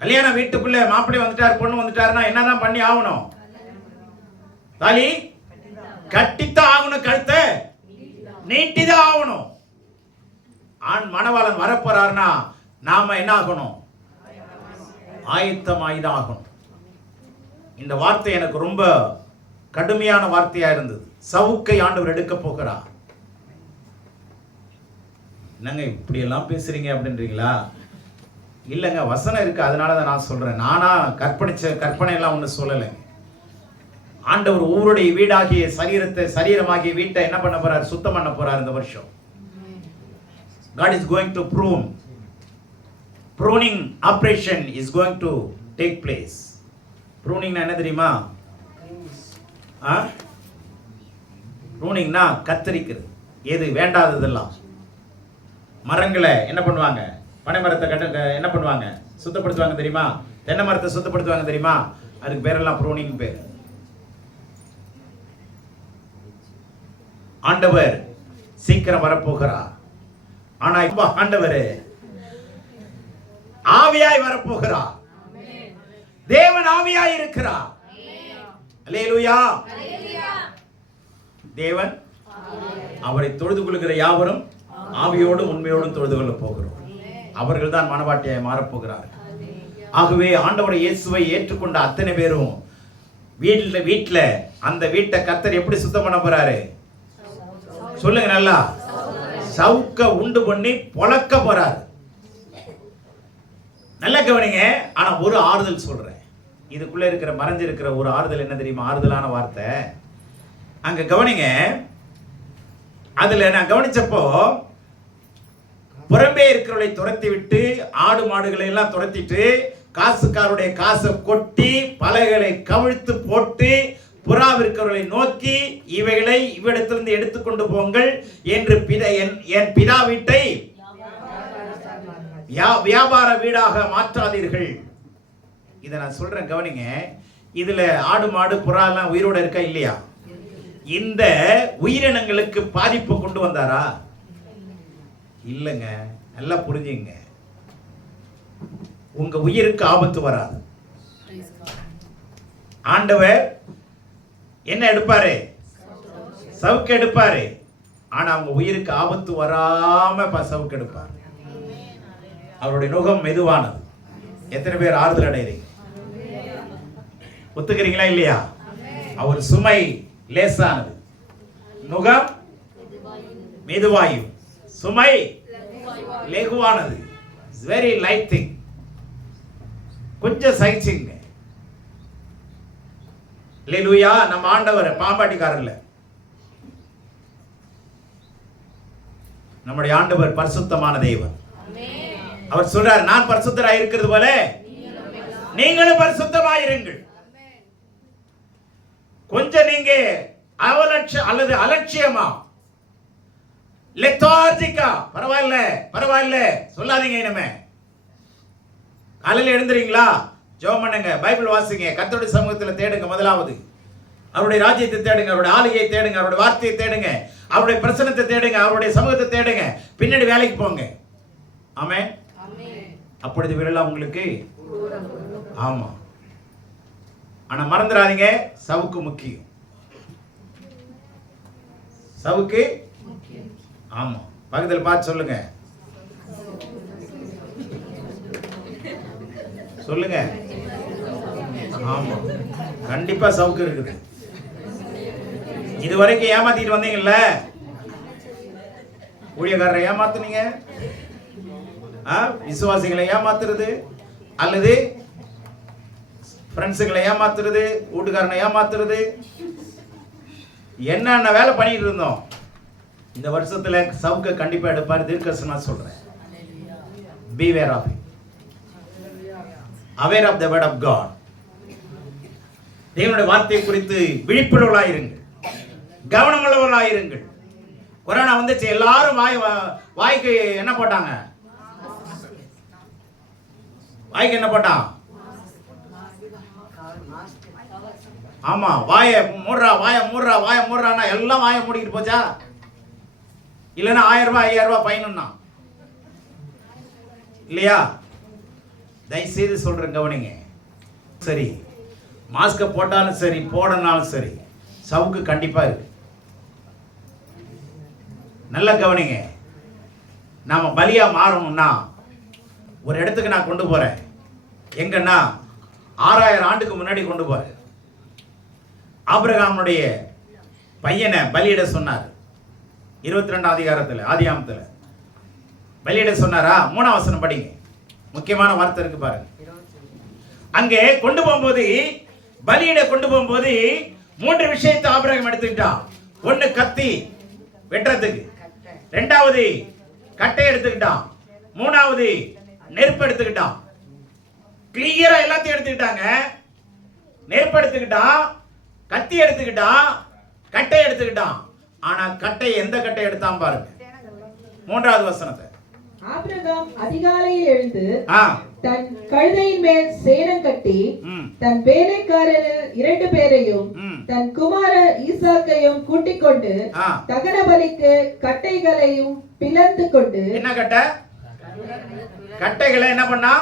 கல்யாண வீட்டுக்குள்ள மாப்பிள்ளை வந்துட்டார், பொண்ணு வந்துட்டாருன்னா என்னதான் பண்ணி ஆகணும்? தாலி கட்டித்தான் ஆகணும், கழுத்தை நீட்டிதான் ஆகணும். ஆண் மணவாளன் வரப்போறாருன்னா நாம என்ன ஆகணும்? ஆயத்தமாயிதான் ஆகணும். இந்த வார்த்தை எனக்கு ரொம்ப கடுமையான வார்த்தையா இருந்தது. சவுக்கை ஆண்டவர் எடுக்க போகிறார். என்னங்க இப்படியெல்லாம் பேசுறீங்க அப்படின்றீங்களா? இல்லைங்க, வசனம் இருக்கு, அதனால தான் நான் சொல்றேன். நானா கற்பனையெல்லாம் ஒன்றும் சொல்லலைங்க. ஆண்டவர் ஊருடைய வீடாகிய சரீரமாகிய வீட்டை என்ன பண்ண போறார்? சுத்தம் பண்ண போறார் இந்த வருஷம். God is going to prune. Pruning operation is going to take place. Pruning என்ன தெரியுமா? ப்ரூனிங்னா கத்தரிக்கிறது. எது வேண்டாததெல்லாம். மரங்களை என்ன பண்ணுவாங்க? பனை மரத்தை என்ன பண்ணுவாங்க? சுத்தப்படுத்துவாங்க தெரியுமா? தென்னை மரத்தை சுத்தப்படுத்துவாங்க தெரியுமா? அதுக்கு பேரெல்லாம் ப்ரூனிங் பேர். ஆண்டவர் சீக்கிரம் வரப்போகிறார். ஆனா இப்ப ஆண்டவர் ஆவியாய் வரப்போகிறார். தேவன் ஆவியாய் இருக்கிறார். அல்லேலூயா. தேவன் அவரை தொழுது கொள்கிற யாவரும் ஆவியோடும் உண்மையோடும் தொழுது கொள்ள போகிறோம். அவர்கள் தான் மனவாட்டியாய் மாறப்போகிறார். ஆகவே ஆண்டவர் இயேசுவை ஏற்றுக்கொண்ட அத்தனை பேரும் வீட்டுல அந்த வீட்டை கர்த்தர் எப்படி சுத்தம் பண்ண போறாரு? சொல்லுங்க நல்லா. சவுக்க உண்டு பண்ணி பொளக்க போறாரு. நல்ல கவனிங்க. ஆனா ஒரு ஆறுதல் சொல்றேன். இதுக்குள்ள இருக்கிற மறைஞ்சிருக்கிற ஒரு ஆறுதல் என்ன தெரியுமா? ஆறுதலான வார்த்தை. அங்க கவனிங்க. அதுல நான் கவனிச்சப்போ புறம்பே இருக்கிறவளை துரத்தி விட்டு ஆடு மாடுகளை எல்லாம் துரத்திட்டு காசுக்காருடைய காசை கொட்டி பலகைகளை கவிழ்த்து போட்டு புறாவிற்கிறவர்களை நோக்கி இவைகளை இவ்விடத்திலிருந்து எடுத்துக்கொண்டு போங்கள் என்று என் பிதா வீட்டை வியாபார வீடாக மாற்றாதீர்கள். இதை நான் சொல்றேன் கவனிங்க. இதுல ஆடு மாடு புறா எல்லாம் உயிரோட இருக்கா இல்லையா? இந்த உயிரினங்களுக்கு பாதிப்பு கொண்டு வந்தாரா? இல்லைங்க. நல்லா புரிஞ்சுங்க. உங்க உயிருக்கு ஆபத்து வராது. ஆண்டவர் என்ன எடுப்பாரு? சவுக்கு எடுப்பாரு. ஆனா அவங்க உயிருக்கு ஆபத்து வராம சவுக்கு எடுப்பார். அவருடைய நுகம் மெதுவானது. எத்தனை பேர் ஆறுதல் அடைகிறீங்க? ஒத்துக்கிறீங்களா இல்லையா? அவர் சுமை லேசானது, நுகம் மெதுவாயும், சுமை லெகுவானது. It's very light thing. கொஞ்சம் சகிச்சுங்க. அல்லேலூயா. நம்ம ஆண்டவர் பாம்பாட்டிக்காரர்ல. நம்முடைய ஆண்டவர் பரிசுத்தமான தேவன். அவர் சொல்றார், நான் பரிசுத்தராய் இருக்கிறது போல நீங்களும் பரிசுத்தமாயிருங்கள். கொஞ்சம் நீங்க அல்லது அலட்சியமா, லெத்தார்ஜிக்கா, பரவாயில்ல சொல்லாதீங்க. இனிமே காலையில் எழுந்துறீங்களா? ஜெபம் பண்ணுங்க, பைபிள் வாசிங்க, கர்த்தருடைய சமூகத்தில் தேடுங்க. முதலாவது அவருடைய ராஜ்யத்தை தேடுங்க, அவருடைய ஆளுகையை தேடுங்க, அவருடைய வார்த்தையை தேடுங்க, அவருடைய பிரசன்னத்தை தேடுங்க, அவருடைய சமூகத்தை தேடுங்க. பின்னாடி வேலைக்கு போங்க. ஆமென். அப்பொழுது விரலாம் உங்களுக்கு. ஆமா. ஆனா மறந்துடாதீங்க, சவுக்கு முக்கியம். சவுக்கு ஆமா. பக்கத்தில் பார்த்து சொல்லுங்க. சொல்லுங்க. ஆமா, கண்டிப்பா சவுக்கு இருக்குது. இதுவரைக்கும் ஏமாத்திட்டு வந்தீங்கல்ல, ஊழியக்காரரை ஏமாத்துனீங்க, விசுவாசிகளை ஏமாத்துறது, அல்லது ஃப்ரெண்ட்ஸுகளை ஏமாத்துறது, வீட்டுக்காரனை ஏமாத்துறது, என்னென்ன வேலை பண்ணிட்டு இருந்தோம். இந்த வருஷத்துல சவுக்க கண்டிப்பா எடுப்பார். தீர்க்கதரிசனமா சொல்றேன். Beware of it. Aware of the word of God. தேவனுடைய வார்த்தை குறித்து விழிப்புணர்வுகளாயிருங்கள், கவனமுள்ளவர்களாயிருங்கள். கொரோனா வந்துச்சு, எல்லாரும் வாய்க்கு என்ன போட்டாங்க? வாய்க்கு என்ன போட்டான்? ஆமா, வாய மூடுறான்னா எல்லாம் வாய மூடிக்கிட்டு போச்சா? இல்லைன்னா 1000 ரூபாய் 5000 ரூபாய் ஃபைனுன்னா இல்லையா? தயவுசெய்து சொல்றேன், கவனிங்க. சரி, மாஸ்க போட்டாலும் சரி, போடனாலும் சரி, சவுக்கு கண்டிப்பா இருக்கு. நல்லா கவனிங்க. நாம பலியா மாறணும்னா ஒரு இடத்துக்கு நான் கொண்டு போறேன். எங்கன்னா 6000 ஆண்டுக்கு முன்னாடி கொண்டு போறேன். ஆபிரகாமுடைய பையனை பலியிட சொன்னார். 22ஆம் அதிகாரத்தில், ஆதியாகமத்தில் பலியிட சொன்னாரா? 3ஆம் வசனம் படிங்க. முக்கியமான வார்த்தை இருக்கு பாருங்க. அங்கே கொண்டு போகும்போது, பலியிட கொண்டு போகும்போது 3 விஷயத்தை ஆபிரகாம் எடுத்துக்கிட்டான். 1 கத்தி வெட்டுறதுக்கு, 2வது கட்டை எடுத்துக்கிட்டான், 3வது நெருப்பு எடுத்துக்கிட்டான். கிளியரா எல்லாத்தையும் எடுத்துக்கிட்டாங்க. நெருப்பு எடுத்துக்கிட்டான், கத்தி எடுத்துக்கிட்டான், கட்டை எடுத்துக்கிட்டான். ஆனா கட்டை எந்த கட்டை எடுத்தான் பாருங்க. 3வது வசனத்தை. ஆபிரகாம் அதிகாலையில் எழுந்து ஆ தன் கழுதையின் மேல் சேணம் கட்டி ம் தன் வேலைக்காரரில் 2 பேரையும் ம் தன் குமாரர் ஈசாக்கையும் கூட்டிக் கொண்டு ஆ தகன பலிக்கு கட்டைகளையும் பிளந்து கொண்டு என்ன கட்டை? கட்டைகளை என்ன பண்ணா?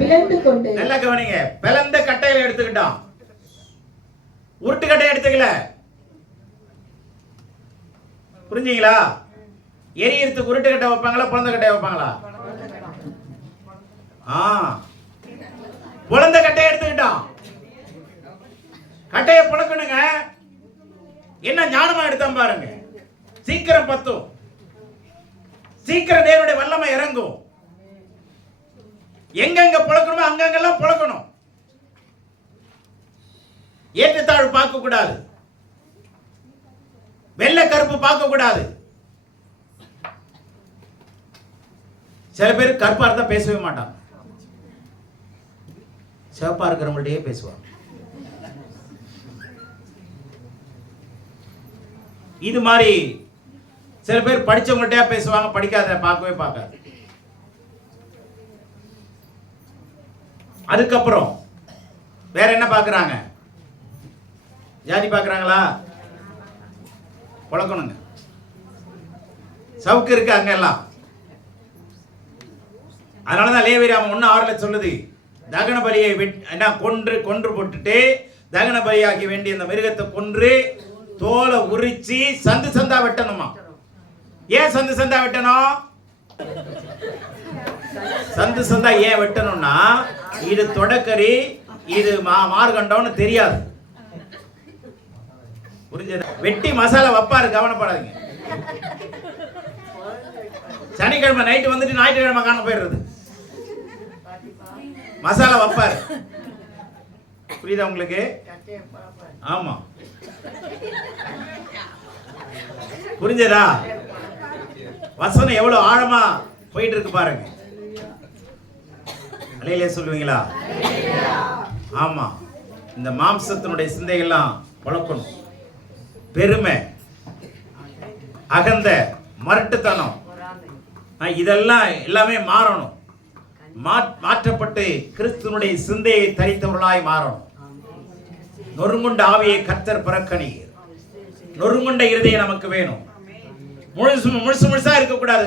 பிளந்து கொண்டு நல்லா கவனிங்க. பிளந்த கட்டைகளை எடுத்துக்கிட்டான். உருட்டு கட்டை எடுத்துக்கல. புரிஞ்சீங்களா? எரியறதுக்கு உருட்டு கட்டை வைப்பாங்களா, பிளந்த கட்டை வைப்பாங்களா? பிளந்த கட்டையை எடுத்துக்கிட்டான். கட்டையை புழக்கணுங்க. என்ன ஞானமா எடுத்தான் பாருங்க. சீக்கிரம் பத்தும், சீக்கிரம் தேவனுடைய வல்லமை இறங்கும். எங்கெங்க புழக்கணுமோ அங்கங்கெல்லாம் புழக்கணும். ஏற்றத்தாழ்வு பார்க்க கூடாது, வெள்ளை கருப்பு பார்க்க கூடாது. சில பேர் கருப்பா இருந்தா பேசவே மாட்டாங்க, சிவப்பா இருக்கிறவங்கள்ட்டயே பேசுவாங்க. இது மாதிரி சில பேர் படிச்சவங்கள்ட்டயா பேசுவாங்க, படிக்காத பார்க்கவே பார்க்காது. அதுக்கப்புறம் வேற என்ன பார்க்கறாங்க? ஜாதி பார்க்கறாங்களா? புழக்கணுங்க. சவுக்கு இருக்கு அங்க எல்லாம். அதனாலதான் லேவியராமம் 1:6 சொல்லுது, தகன பலியை என்ன கொன்று போட்டுட்டு தகன பலியாகி வேண்டிய அந்த மிருகத்தை கொன்று தோலை உரிச்சு சந்து சந்தா வெட்டணுமா. ஏன் சந்து சந்தா வெட்டணும்? சந்து சந்தா ஏன் வெட்டணும்னா, இது தொடக்கறி, இது மார்கண்டம்னு தெரியாது. புரிஞ்சதா? வெட்டி மசாலா வைப்பாரு, கவனப்படாதீங்க. சனிக்கிழமை நைட்டு வந்துட்டு ஞாயிற்றுக்கிழமை காண போயிடுறது. மசாலா வைப்பாரு. புரியுதா உங்களுக்கு? ஆமா, புரிஞ்சதா? வசனம் எவ்வளவு ஆழமா போயிட்டு இருக்கு பாருங்க. அலையிலே சொல்லுவீங்களா? ஆமா. இந்த மாம்சத்தினுடைய சிந்தைகள்லாம் பழக்கணும். பெருமை, அகந்த, மரட்டுத்தனம், இதெல்லாம் எல்லாமே மாறணும். மாற்றப்பட்டு கிறிஸ்துவனுடைய சிந்தையை தரித்தவர்களாய் மாறணும். நொறுங்குண்ட ஆவியை கர்த்தர் புறக்கணிக்கிறார். நொறுங்குண்ட இருதயம் நமக்கு வேணும். முழுசா இருக்கக்கூடாது.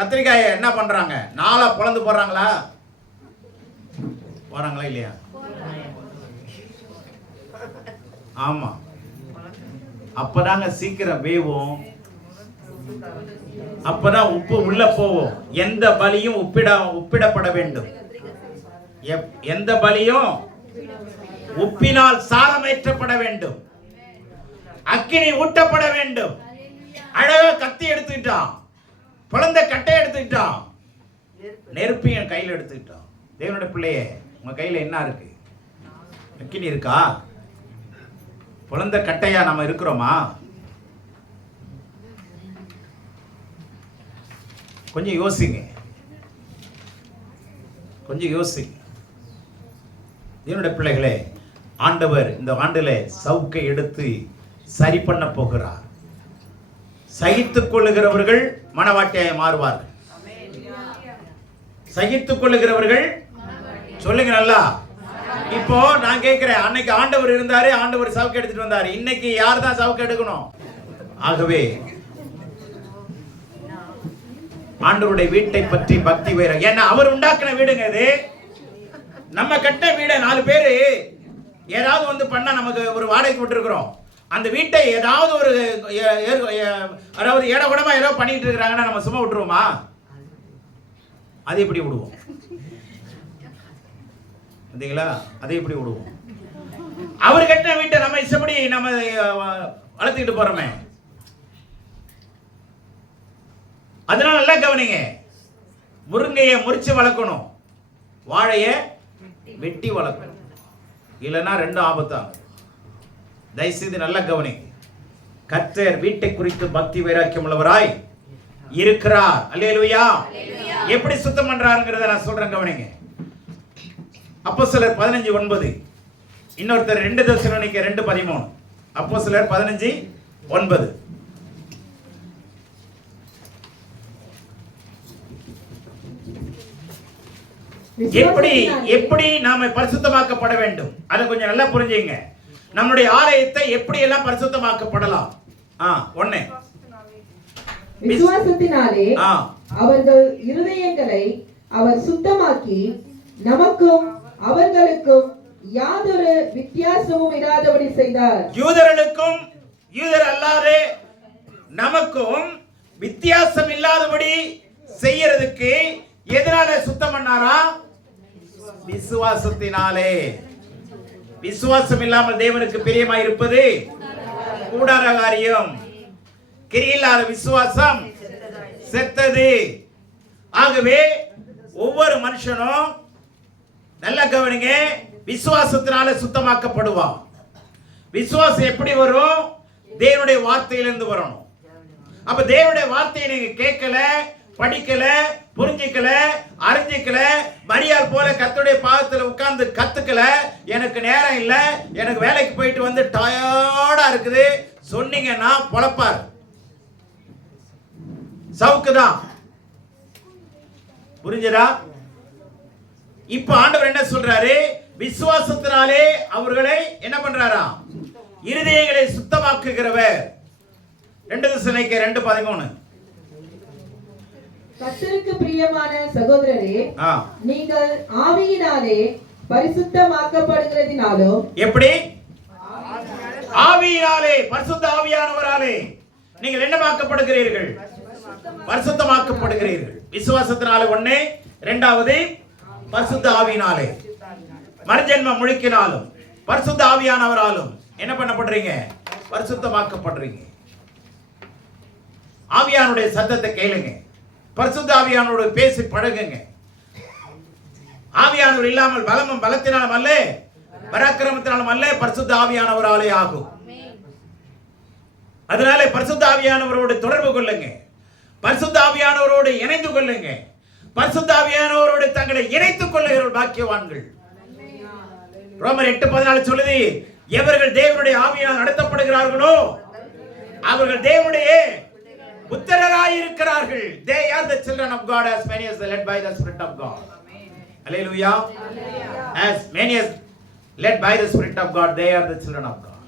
கத்திரிக்காயை என்ன பண்றாங்க? 4 பொளந்து போடுறாங்களா இல்லையா? ஆமா, அப்பதாங்க சீக்கிரம் வேவும், அப்பதான் உப்பு உள்ள போவோம். எந்த பலியும் உப்பிடப்பட வேண்டும். எந்த பலியும் உப்பினால் சாரமேற்றப்பட வேண்டும். அக்கினி ஊட்டப்பட வேண்டும். அழகா கத்தி எடுத்துக்கிட்டான், பிளந்த கட்டை எடுத்துக்கிட்டான், நெருப்பையும் கையில் எடுத்துக்கிட்டான். தேவனுடைய பிள்ளையே, உங்க கையில என்ன இருக்கு? அக்கினி இருக்கா? பிளந்த கட்டையா நம்ம இருக்கிறோமா? கொஞ்சம் யோசிங்க, கொஞ்சம் யோசிங்க. தேவனுடைய பிள்ளைகளே, ஆண்டவர் இந்த ஆண்டிலே சவுக்கை எடுத்து சரி பண்ண போகிறார். சகித்துக் கொள்ளுகிறவர்கள் மனவாட்டியாய் மாறுவார்கள். சகித்துக் கொள்ளுகிறவர்கள் சொல்லுங்க நல்லா. இப்போ நான் கேட்கிறேன், அன்னைக்கு ஆண்டவர் இருந்தாரு, ஆண்டவர் சவுக்கு எடுத்துட்டு வந்தாரு. இன்னைக்கு யார் தான் சவுக்கு எடுக்கணும்? ஆகவே ஆண்டவருடைய வீட்டை பற்றி பக்தி வேற. ஏன்னா அவர் உண்டாக்கின வீடுங்க இது. நம்ம கட்ட வீட 4 பேரு ஏதாவது வந்து பண்ணா நமக்கு ஒரு வாடகைக்கு விட்டுருக்கிறோம். அந்த வீட்டை ஏதாவது ஒரு அதாவது ஏடகுடமா ஏதோ பண்ணிட்டு இருக்கிறாங்கன்னா நம்ம சும்மா விட்டுருவோமா? அதை எப்படி விடுவோம்? பார்த்தீங்களா? அதை எப்படி விடுவோம்? அவர் கட்டின வீட்டை நம்ம இஷ்டப்படி நம்ம வளர்த்துக்கிட்டு போறோமே. அதனால நல்லா கவனிங்க, முருங்கையை முறிச்சு வளர்க்கணும், வாழையை வெட்டி வளர்க்கணும், இல்லைன்னா ரெண்டும் ஆபத்தாகும். தயவுசெய்து நல்லா கவனிங்க. கர்த்தர் வீட்டை குறித்து பக்தி வைராக்கியம் உள்ளவராய் இருக்கிறார். அல்லேலூயா. எப்படி சுத்தம் பண்றாருங்கிறத நான் சொல்றேன், கவனிங்க. அப்போஸ்தலர் 15:9, இன்னொருத்தர் 2 தெசலோனிக்கேயர் 2:13. அப்போஸ்தலர் 15:9. எப்படி நாம பரிசுத்தமாக்கப்பட வேண்டும் அதை கொஞ்சம் நல்லா புரிஞ்சுங்க. நம்முடைய ஆலயத்தை எப்படி எல்லாம் பரிசுத்தமாக்கப்படலாம்? ஒண்ணே, விசுவாசத்தினாலே அவர்கள் இருதயங்களை அவர் சுத்தமாக்கி நமக்கும் அவர்களுக்கும் யாதொரு வித்தியாசமும் இராதபடி செய்தார். யூதர்களுக்கும் யூதர் அல்லாத நமக்கும் வித்தியாசம் இல்லாதபடி செய்யறதுக்கு எதனால சுத்தம் பண்ணாரா? விசுவாசத்தினாலே. விசுவாசம் இல்லாமல் தேவனுக்கு பிரியமாய் இருப்பது கூடார காரியம். கிரியில்லாத விசுவாசம் செத்தது. ஆகவே ஒவ்வொரு மனுஷனும் நல்ல கவனிங்க, விசுவாசத்தினால சுத்தமாக்கப்படுவான். விசுவாசம் எப்படி வரும்? தேவனுடைய வார்த்தையிலிருந்து வரணும். அப்ப தேவனுடைய வார்த்தையை நீங்க கேட்கல, படிக்கல, புரிஞ்சிக்கல, அறிஞ்சிக்கல, மரியாள் போல கர்த்தருடைய பாதத்தில் உட்கார்ந்து கத்துக்கல, எனக்கு நேரம் இல்ல, எனக்கு வேலைக்கு போயிட்டு வந்து டயர்டா இருக்குது சொன்னீங்கன்னா பொழப்பார், சவுக்குதான். புரிஞ்சதா? இப்ப ஆண்டவர் என்ன சொல்றாரு? விசுவாசத்தினாலே அவர்களை என்ன பண்றாரா? இருதயங்களை சுத்தமாக்குகிறவர். 2 தெசலோனிக்கேயர் 2:13. கர்த்தருக்கு பிரியமான சகோதரரே, நீங்கள் ஆவியினாலே பரிசுத்தமாக்கப்படுகிறதினாலும். எப்படி? ஆவியினாலே, பரிசுத்த ஆவியானவராலே நீங்கள் என்னமாக்கப்படுகிறீர்கள்? பரிசுத்தமாக்கப்படுகிறீர்கள். விசுவாசத்தினாலே ஒண்ணே, இரண்டாவது பரிசுத்த ஆவியினாலே. மறுஜென்ம முழுக்கினாலும் பரிசுத்த ஆவியானவராலும் என்ன பண்ணப்படுறீங்க? பரிசுத்தமாக்கப்படுறீங்க. ஆவியானுடைய சத்தத்தை கேளுங்க, பரிசுத்த ஆவியானோடு பேசி பழகுங்க. ஆவியானவர் இல்லாமல் பலமும் பலத்தினாலும் அல்ல, பராக்கிரமத்தினாலும் அல்ல, பரிசுத்த ஆவியானவராலே ஆகும். அதனால பரிசுத்த ஆவியானவரோடு தொடர்பு கொள்ளுங்க, பரிசுத்த ஆவியானவரோடு இணைந்து கொள்ளுங்க. பரிசுத்த ஆவியானவரோடு தங்களை இணைத்துக் கொள்ளுகிற பாக்கியவான்கள். ரோமர் 8:14 சொல்லுது, எவர்கள் தேவனுடைய ஆவியால் நடத்தப்படுகிறார்களோ அவர்கள் தேவனுடைய புத்திரராய் இருக்கிறார்கள். They are the children of God as many as are led by the Spirit of God. Hallelujah. As many as led by the Spirit of God, they are the children of God.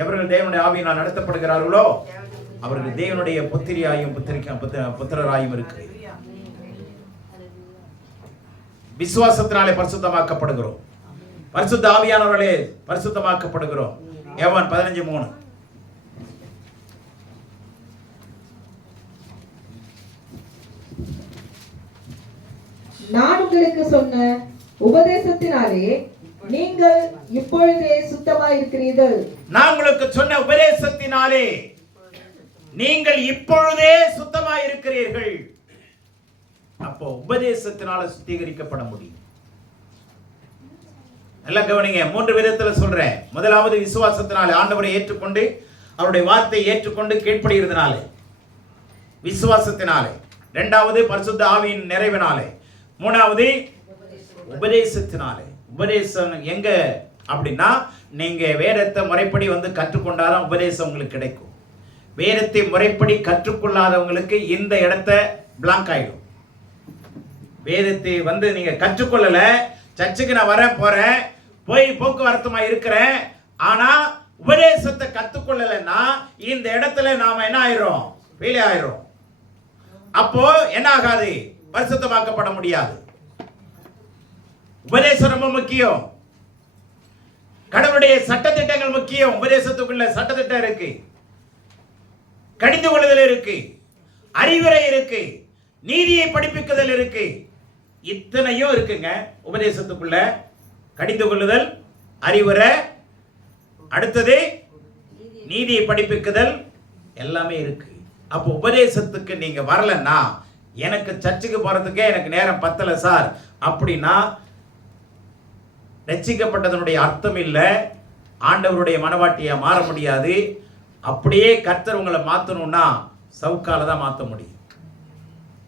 எவர்கள் தேவனுடைய ஆவியினால் நடத்தப்படுகிறார்களோ அவர்கள் தேவனுடைய புத்திரியாயும் புத்திரராயும் இருக்கிறார்கள். விசுவாசத்தினாலே பரிசுத்தமாக்கப்படுகிறோம், பரிசுத்த ஆவியானவர்களே பரிசுத்தமாக்கப்படுகிறோம். யோவான் 15:3. நான் உங்களுக்கு சொன்ன உபதேசத்தினாலே நீங்கள் இப்பொழுதே சுத்தமாயிருக்கிறீர்கள். நான் உங்களுக்கு சொன்ன உபதேசத்தினாலே நீங்கள் இப்பொழுதே சுத்தமாயிருக்கிறீர்கள். அப்போ உபதேசத்தினால சுத்திகரிக்கப்பட முடியும். நல்லா கவனிங்க, 3 விதத்துல சொல்றேன். முதலாவது விசுவாசத்தினாலே, ஆண்டவரை ஏற்றுக்கொண்டு அவருடைய வார்த்தையை ஏற்றுக்கொண்டு கீழ்ப்படிகிறதுனாலே விசுவாசத்தினாலே. இரண்டாவது பரிசுத்த ஆவியின் நிறைவினாலே. மூணாவது உபதேசத்தினாலே. உபதேசம் எங்க அப்படின்னா, நீங்க வேதத்தை முறைப்படி வந்து கற்றுக்கொண்டாதான் உபதேசம் உங்களுக்கு கிடைக்கும். வேதத்தை முறைப்படி கற்றுக்கொள்ளாதவங்களுக்கு இந்த இடத்த பிளாங்க் ஆயிடும். வேதத்தை வந்து நீங்க கற்றுக்கொள்ளல, சர்ச்சுக்கு நான் வர போறேன், போய் போக்குவரத்துமா இருக்கிறேன், ஆனா உபதேசத்தை கற்றுக்கொள்ளலைன்னா இந்த இடத்துல நாம என்ன ஆயிரும்? ஃபெயிலியர் ஆயிரும். அப்போ என்ன ஆகாது? பரிசுத்தமாக்கப்பட முடியாது. உபதேசம் ரொம்ப முக்கியம். கடவுளுடைய சட்டத்திட்டங்கள் முக்கியம். உபதேசத்துக்குள்ள சட்டத்திட்டம் இருக்கு, கடிந்து கொள்ளுதல் இருக்கு, அறிவுரை இருக்கு, நீதியை படிப்பிக்குதல் இருக்கு. இத்தனையும் இருக்குங்க உபதேசத்துக்குள்ள. கடிந்து கொள்ளுதல், அறிவுரை, அடுத்தது நீதியை படிப்பிக்குதல், எல்லாமே இருக்கு. அப்போ உபதேசத்துக்கு நீங்க வரலன்னா, எனக்கு சர்ச்சுக்கு போறதுக்கே எனக்கு நேரம் பத்தல சார் அப்படின்னா, ரட்சிக்கப்பட்டதனுடைய அர்த்தம் இல்லை, ஆண்டவருடைய மனவாட்டியா மாற முடியாது. அப்படியே கர்த்தர் உங்களை மாற்றணும்னா சவுக்கால தான் மாற்ற முடியும்.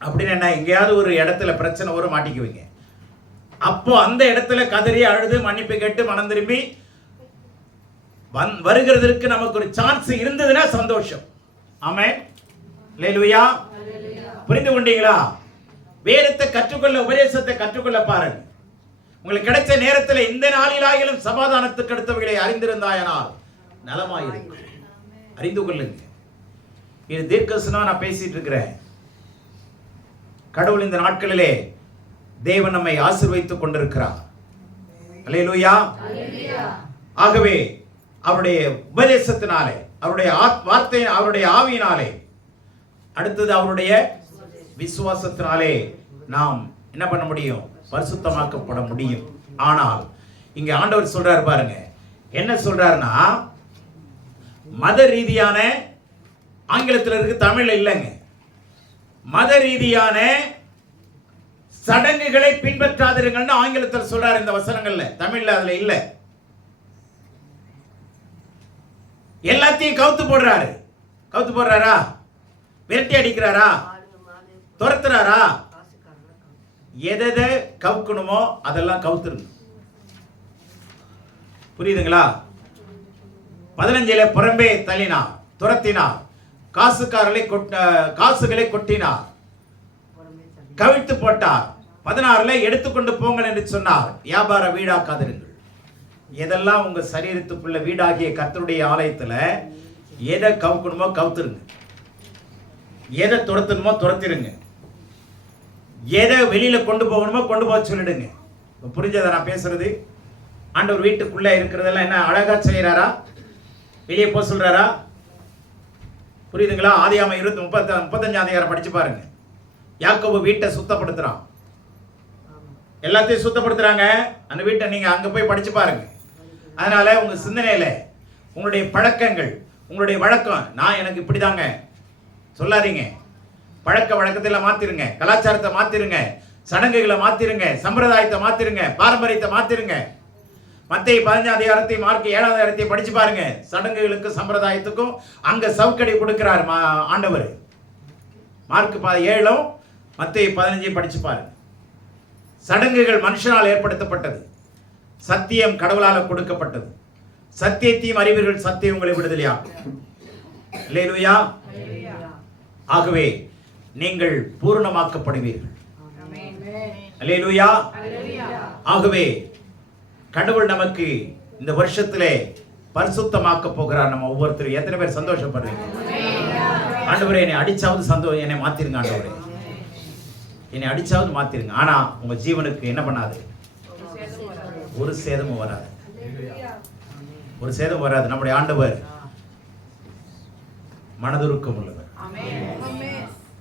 அப்படின்னு என்ன, எங்கேயாவது ஒரு இடத்துல பிரச்சனை வரும், மாட்டிக்குவீங்க. அப்போ அந்த இடத்துல கதறி அழுது மன்னிப்பு கேட்டு மனம் திரும்பி வருகிறதுக்கு நமக்கு ஒரு சான்ஸ் இருந்ததுன்னா சந்தோஷம். ஆமென், அல்லேலூயா. புரிந்து கொண்டீங்களா? வேதத்தை கற்றுக்கொள்ள, உபதேசத்தை கற்றுக்கொள்ள பாருங்க. உங்களுக்கு கிடைச்ச நேரத்தில் இந்த நாளிலாகிலும் சமாதானத்துக்கு அடுத்தவைகளை அறிந்திருந்தாயனால் நலமாயிருக்கு. அறிந்து கொள்ளுங்க. இது தீர்க்கதரிசனமா நான் பேசிட்டு இருக்கிறேன். கடவுள் இந்த நாட்களிலே தேவன் நம்மை ஆசீர்வதித்துக் கொண்டிருக்கிறார். அல்லேலூயா. ஆகவே அவருடைய உபதேசத்தினாலே, அவருடைய வார்த்தை, அவருடைய ஆவியினாலே, அடுத்தது அவருடைய விசுவாசத்தினாலே நாம் என்ன பண்ண முடியும்? பரிசுத்தமாக்கப்பட முடியும். ஆனால் இங்க ஆண்டவர் சொல்றாரு பாருங்க, என்ன சொல்றாருன்னா, மத ரீதியான, ஆங்கிலத்தில் இருக்கு, தமிழ்ல இல்லைங்க, மத ரீதியான சடங்குகளை பின்பற்றாதிருங்கள்னு ஆங்கிலத்தில் சொல்றாரு இந்த வசனங்கள்ல. தமிழ்ல அதுல இல்ல. எல்லாத்தையும் கவுத்து போடுறாரு. கவுத்து போடுறாரா? விரட்டி அடிக்கிறாரா? துரத்துறாரா? எதை கவுக்கணுமோ அதெல்லாம் கவுத்துருங்க. புரியுதுங்களா? 15 புறம்பே தள்ளினார், துரத்தினார், காசுகளை கொட்டினார், கவிழ்த்து போட்டார். 16 எடுத்துக்கொண்டு போங்கள் என்று சொன்னார். வியாபார வீடாக்காதிருங்கள். எதெல்லாம் உங்க சரீரத்துக்குள்ள வீடாகிய கர்த்தருடைய ஆலயத்துல எதை கவுக்கணுமோ கவுத்துருங்க, எதை துரத்தணுமோ துரத்திருங்க, எதை வெளியில கொண்டு போகணுமோ கொண்டு போக சொல்லிடுங்க. புரிஞ்சதா நான் பேசுறது? ஆண்டவர் வீட்டுக்குள்ள இருக்கிறதெல்லாம் என்ன அழகா செய்யறாரா? வெளியே போக சொல்றாரா? புரியுதுங்களா? ஆதியாகமம் 35 அதிகாரம் படிச்சு பாருங்க. யாக்கோபு வீட்டை சுத்தப்படுத்துறான், எல்லாத்தையும் சுத்தப்படுத்துறாங்க. அந்த வீட்டை நீங்க அங்க போய் படிச்சு பாருங்க. அதனால உங்க சிந்தனையில, உங்களுடைய பழக்கங்கள், உங்களுடைய வழக்கம், நான் எனக்கு இப்படிதாங்க சொல்லாதீங்க. பழக்க வழக்கத்துல மாத்திருங்க, கலாச்சாரத்தை மாத்திருங்க, சடங்குகளை மாத்திருங்க, சம்பிரதாயத்தை மாத்திருங்க, பாரம்பரியத்தை மாத்திருங்க. மத்தேயு 15 அதிகாரத்தையும் மார்க் 7 அதிகாரத்தையும் படிச்சு பாருங்க. சடங்குகளுக்கு சம்பிரதாயத்துக்கும் அங்க சவுக்கடி கொடுக்கிறார் ஆண்டவர். மார்க் 7 மத்தேயு 15 படிச்சு பாருங்க. சடங்குகள் மனுஷனால் ஏற்படுத்தப்பட்டது, சத்தியம் கடவுளால் கொடுக்கப்பட்டது. சத்தியத்தையும் அறிவீர்கள், சத்தியம் உங்களை விடுதலையாகும். அல்லேலூயா. ஆகவே நீங்கள் பூரணமாக்கப்படுவீர்கள். அல்லேலூயா. ஆகவே கடவுள் நமக்கு இந்த வருஷத்திலே பரிசுத்தமாக்க போகிறார். நம்ம ஒவ்வொருத்தரும் எத்தனை பேர் சந்தோஷப்படுறீங்க? ஆண்டவரே, என்னை அடிச்சாவது என்னை மாத்திருங்க. ஆண்டவரே, என்னை அடிச்சாவது மாத்திருங்க. ஆனா உங்க ஜீவனுக்கு என்ன பண்ணாது? ஒரு சேதமும் வராது. ஒரு சேதம் வராது. நம்முடைய ஆண்டவர் மனதுருக்கம் உள்ளவர்.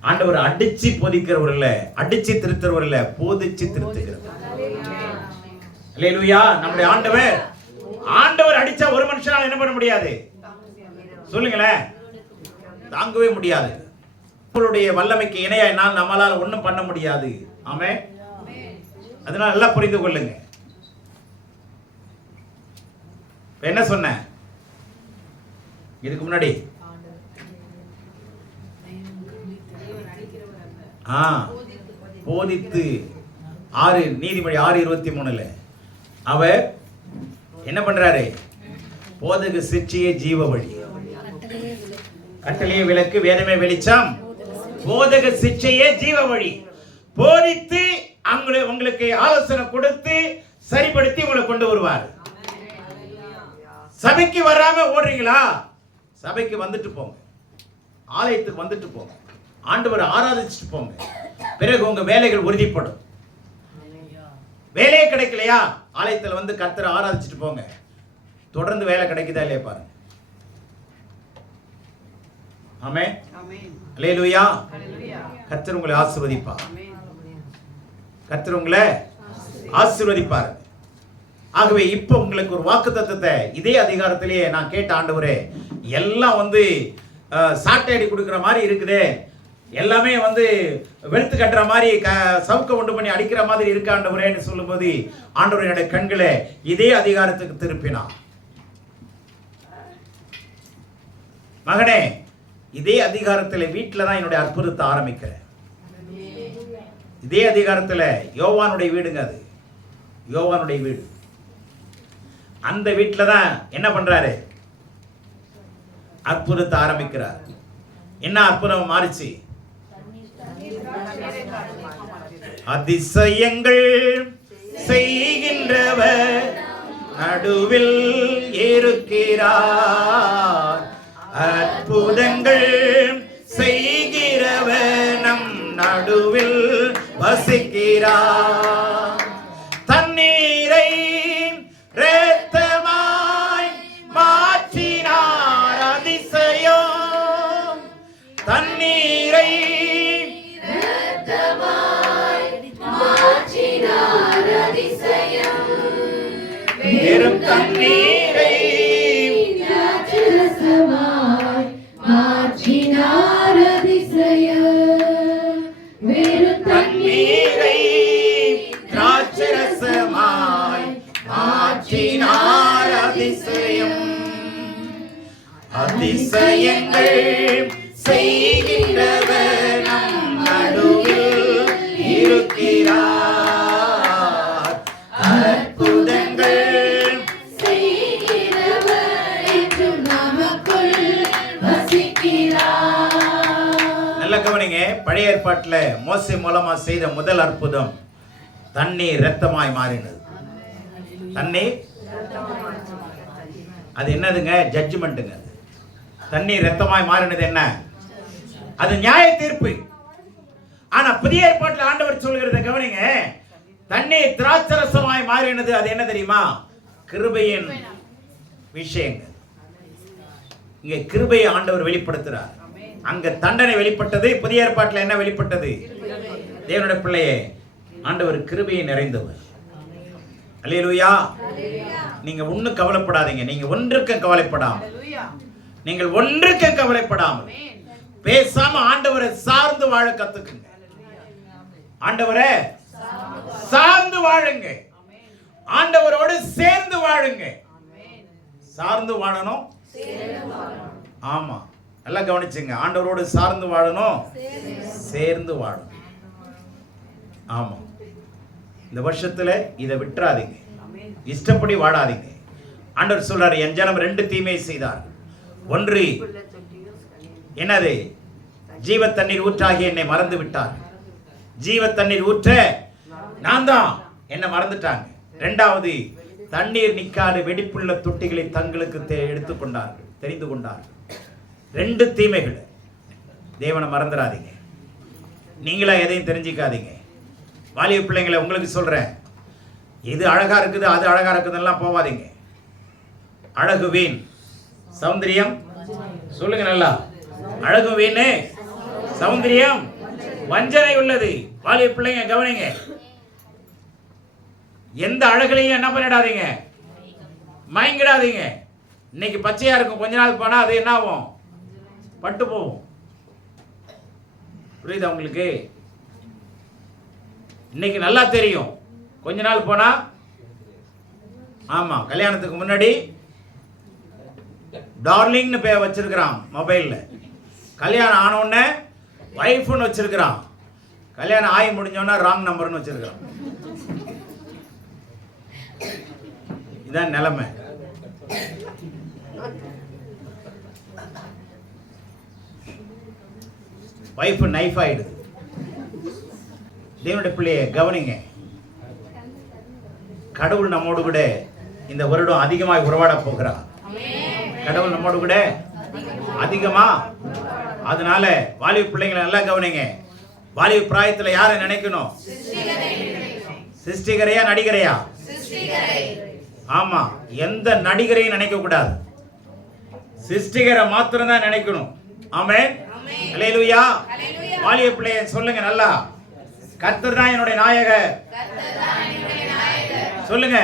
ஆண்டவர் அடிச்சு போதிக்கிறவர் இல்ல, அடிச்சு திருத்துறவர் இல்ல, போதிச்சு திருத்துகிறவர். அல்லேலூயா. நம்முடைய ஆண்டவர் அடிச்சா ஒரு மனுஷனால என்ன பண்ண முடியாது? சொல்லுங்களேன், தாங்கவே முடியாது. உங்களுடைய வல்லமைக்கு இணையா நம்மளால ஒண்ணும் பண்ண முடியாது. ஆமென். அதனால எல்லாம் புரிந்து கொள்ளுங்க. என்ன சொன்னேன் இதுக்கு முன்னாடி? போதித்து 6 நீதிமொழி 6:23 அவர் என்ன பண்றாரு? போதக சிற்சியே ஜீவ வழி, கட்டளையே விளக்கு, வேதமே வெளிச்சம், போதக சிற்சையே ஜீவ வழி. போதித்து உங்களுக்கு ஆலோசனை கொடுத்து சரிப்படுத்தி உங்களை கொண்டு வருவார். சபைக்கு வராம ஓடுறீங்களா? சபைக்கு வந்துட்டு போங்க, ஆலயத்துக்கு வந்துட்டு போங்க, ஆண்டவரை ஆராதிச்சுட்டு போங்க. பிறகு உங்க வேலைகள் உறுதிப்படும். வேலையே கிடைக்கலையா? ஆலயத்தில் வந்து கர்த்தரை ஆராதிச்சுட்டு போங்க. தொடர்ந்து வேலை கிடைக்குதா இல்லையா பாருங்க. ஆமென். அல்லேலூயா. கர்த்தர் உங்களை ஆசீர்வதிப்பார். கர்த்தர் உங்களை ஆசீர்வதிப்பார். ஆகவே இப்போ உங்களுக்கு ஒரு வாக்குத்தத்தத்தை இதே அதிகாரத்திலேயே நான் கேட்ட, ஆண்டவரே, எல்லாம் சாட்டை அடி கொடுக்குற மாதிரி இருக்குதே, எல்லாமே வந்து வெளுத்து கட்டுற மாதிரி சவுக்க உண்டு பண்ணி அடிக்கிற மாதிரி இருக்க ஆண்டவரேன்னு சொல்லும்போது ஆண்டவர் என்னுடைய கண்களை இதே அதிகாரத்துக்கு திருப்பினார். மகனே, இதே அதிகாரத்தில் வீட்டில் தான் என்னுடைய அற்புதத்தை ஆரம்பிக்கிறேன். இதே அதிகாரத்தில் யோவானுடைய வீடுங்க, அது யோவானுடைய வீடு. அந்த வீட்டில் தான் என்ன பண்றாரு? அற்புதத்தை ஆரம்பிக்கிறார். என்ன அற்புதம் மாறிச்சு? அதிசயங்கள் செய்கின்றவர் நடுவில் இருக்கிறார், அற்புதங்கள் செய்கிறவர் நம் நடுவில் வசிக்கிறார். தண்ணீரை இரத்தமாய் மாற்றினார், அதிசயம். தண்ணீரை வெறும் தண்ணீரை மாற்றினார், அதிசயம். வெறும் தண்ணீரை திராட்சரசமாய் மாற்றினார், அதிசயம். அதிசயங்கள் செய்கின்றவர் நம் நடுவில் இருக்கிறார், அற்புதங்கள் செய்கிறவர் என்றும் நமக்குள் வசிக்கிறார். நல்ல கவனிங்க. பழைய ஏற்பாட்டில் மோசே மூலமா செய்த முதல் அற்புதம் தண்ணீர் இரத்தமாய் மாறினது. தண்ணீர் அது என்னதுங்க? ஜட்ஜ்மெண்ட்டுங்க. தண்ணீர் இரத்தமாய் மாறினது என்ன? அது நியாய தீர்ப்பு. ஆனா புதிய ஏற்பாட்டில் ஆண்டவர் சொல்கிறத கவனிங்க. தண்ணீர் திராட்சரசமாய் மாறினது, அது என்ன தெரியுமா? கிருபையின் விஷயங்கள். இங்க கிருபையை ஆண்டவர் வெளிப்படுத்துறார். அங்க தண்டனை வெளிப்பட்டது. புதிய ஏற்பாட்டில் என்ன வெளிப்பட்டது? தேவனுடைய பிள்ளையே, ஆண்டவர் கிருபையை நிறைந்தவர். அல்லேலூயா. நீங்க ஒண்ணு கவலைப்படாதீங்க. நீங்க ஒன்றுக்கு கவலைப்படாமல், நீங்கள் ஒன்றுக்கு கவலைப்படாமல் பேசாம ஆண்டவரை சார்ந்து வாழ கத்துக்குங்க. ஆண்டவரை சார்ந்து வாழுங்க. ஆண்டவரோடு சேர்ந்து வாழுங்க. சார்ந்து வாழணும். ஆமா, நல்லா கவனிச்சுங்க. ஆண்டவரோடு சார்ந்து வாழணும், சேர்ந்து வாழணும். ஆமா, இந்த வருஷத்துல இதை விட்டுறாதீங்க. இஷ்டப்படி வாழாதீங்க. ஆண்டவர் சொல்றாரு, என் ஜனம் 2 தீமை செய்தார். ஒன்று என்னது? ஜீவ தண்ணீர் ஊற்றாகி என்னை மறந்து விட்டார். ஜீவ தண்ணீர் ஊற்ற நான் தான், என்ன மறந்துட்டாங்க. 2வது, தண்ணீர் நிக்காத வெடிப்புள்ள தொட்டிகளை தங்களுக்கு எடுத்துக்கொண்டார்கள், தெரிந்து கொண்டார்கள். 2 தீமைகள். தேவனை மறந்துடாதீங்க. நீங்களா எதையும் தெரிஞ்சிக்காதீங்க. வாலிப பிள்ளைங்களை உங்களுக்கு சொல்றேன், இது அழகா இருக்குது, அது அழகா இருக்குதுன்னெல்லாம் போவாதீங்க. அழகு வீண், சௌந்தரியம் சொல்லுங்க நல்லா. அழகு வீண், சௌந்தரியம் வஞ்சனை உள்ளது. வாலிப பிள்ளைங்க கவனிங்க. எந்த அழகுலையும் என்ன பண்ணிடாதீங்க, மயங்கிடாதீங்க. இன்னைக்கு பச்சையா இருக்கும், கொஞ்ச நாள் போனா அது என்ன ஆகும்? பட்டு போகும். புரியுதா உங்களுக்கு? இன்னைக்கு நல்லா தெரியும், கொஞ்ச நாள் போனா. ஆமா, கல்யாணத்துக்கு முன்னாடி டார்லிங்னு பேர் வச்சிருக்கிறான் மொபைல்ல. கல்யாணம் ஆன உடனே வைஃப்னு வச்சிருக்கிறான். கல்யாணம் ஆகி முடிஞ்சோன்னா ராங் நம்பர்னு வச்சிருக்கிறான். இதான் நிலைமை. வைஃப் நைஃப் ஆயிடுது. தேவனுடைய பிள்ளையை கவனிங்க. கடவுள் நம்மோடு கூட இந்த வருடம் அதிகமாக உறவாட போகிறார். கடவுள் நம்மோடு கூட அதிகமா. அதனால வாலிப பிள்ளைங்களை நல்லா கவனிங்க. வாலிப பிராயத்தில் யாரை நினைக்கணும்? சிருஷ்டிகரையா நடிகரையா? ஆமா, எந்த நடிகரையும் நினைக்க கூடாது, சிருஷ்டிகரை மாத்திரம் தான் நினைக்கணும். ஆமென், அல்லேலூயா. வாலிப பிள்ளையை சொல்லுங்க நல்லா, கர்த்தர் தான் என்னுடைய நாயகர். சொல்லுங்க,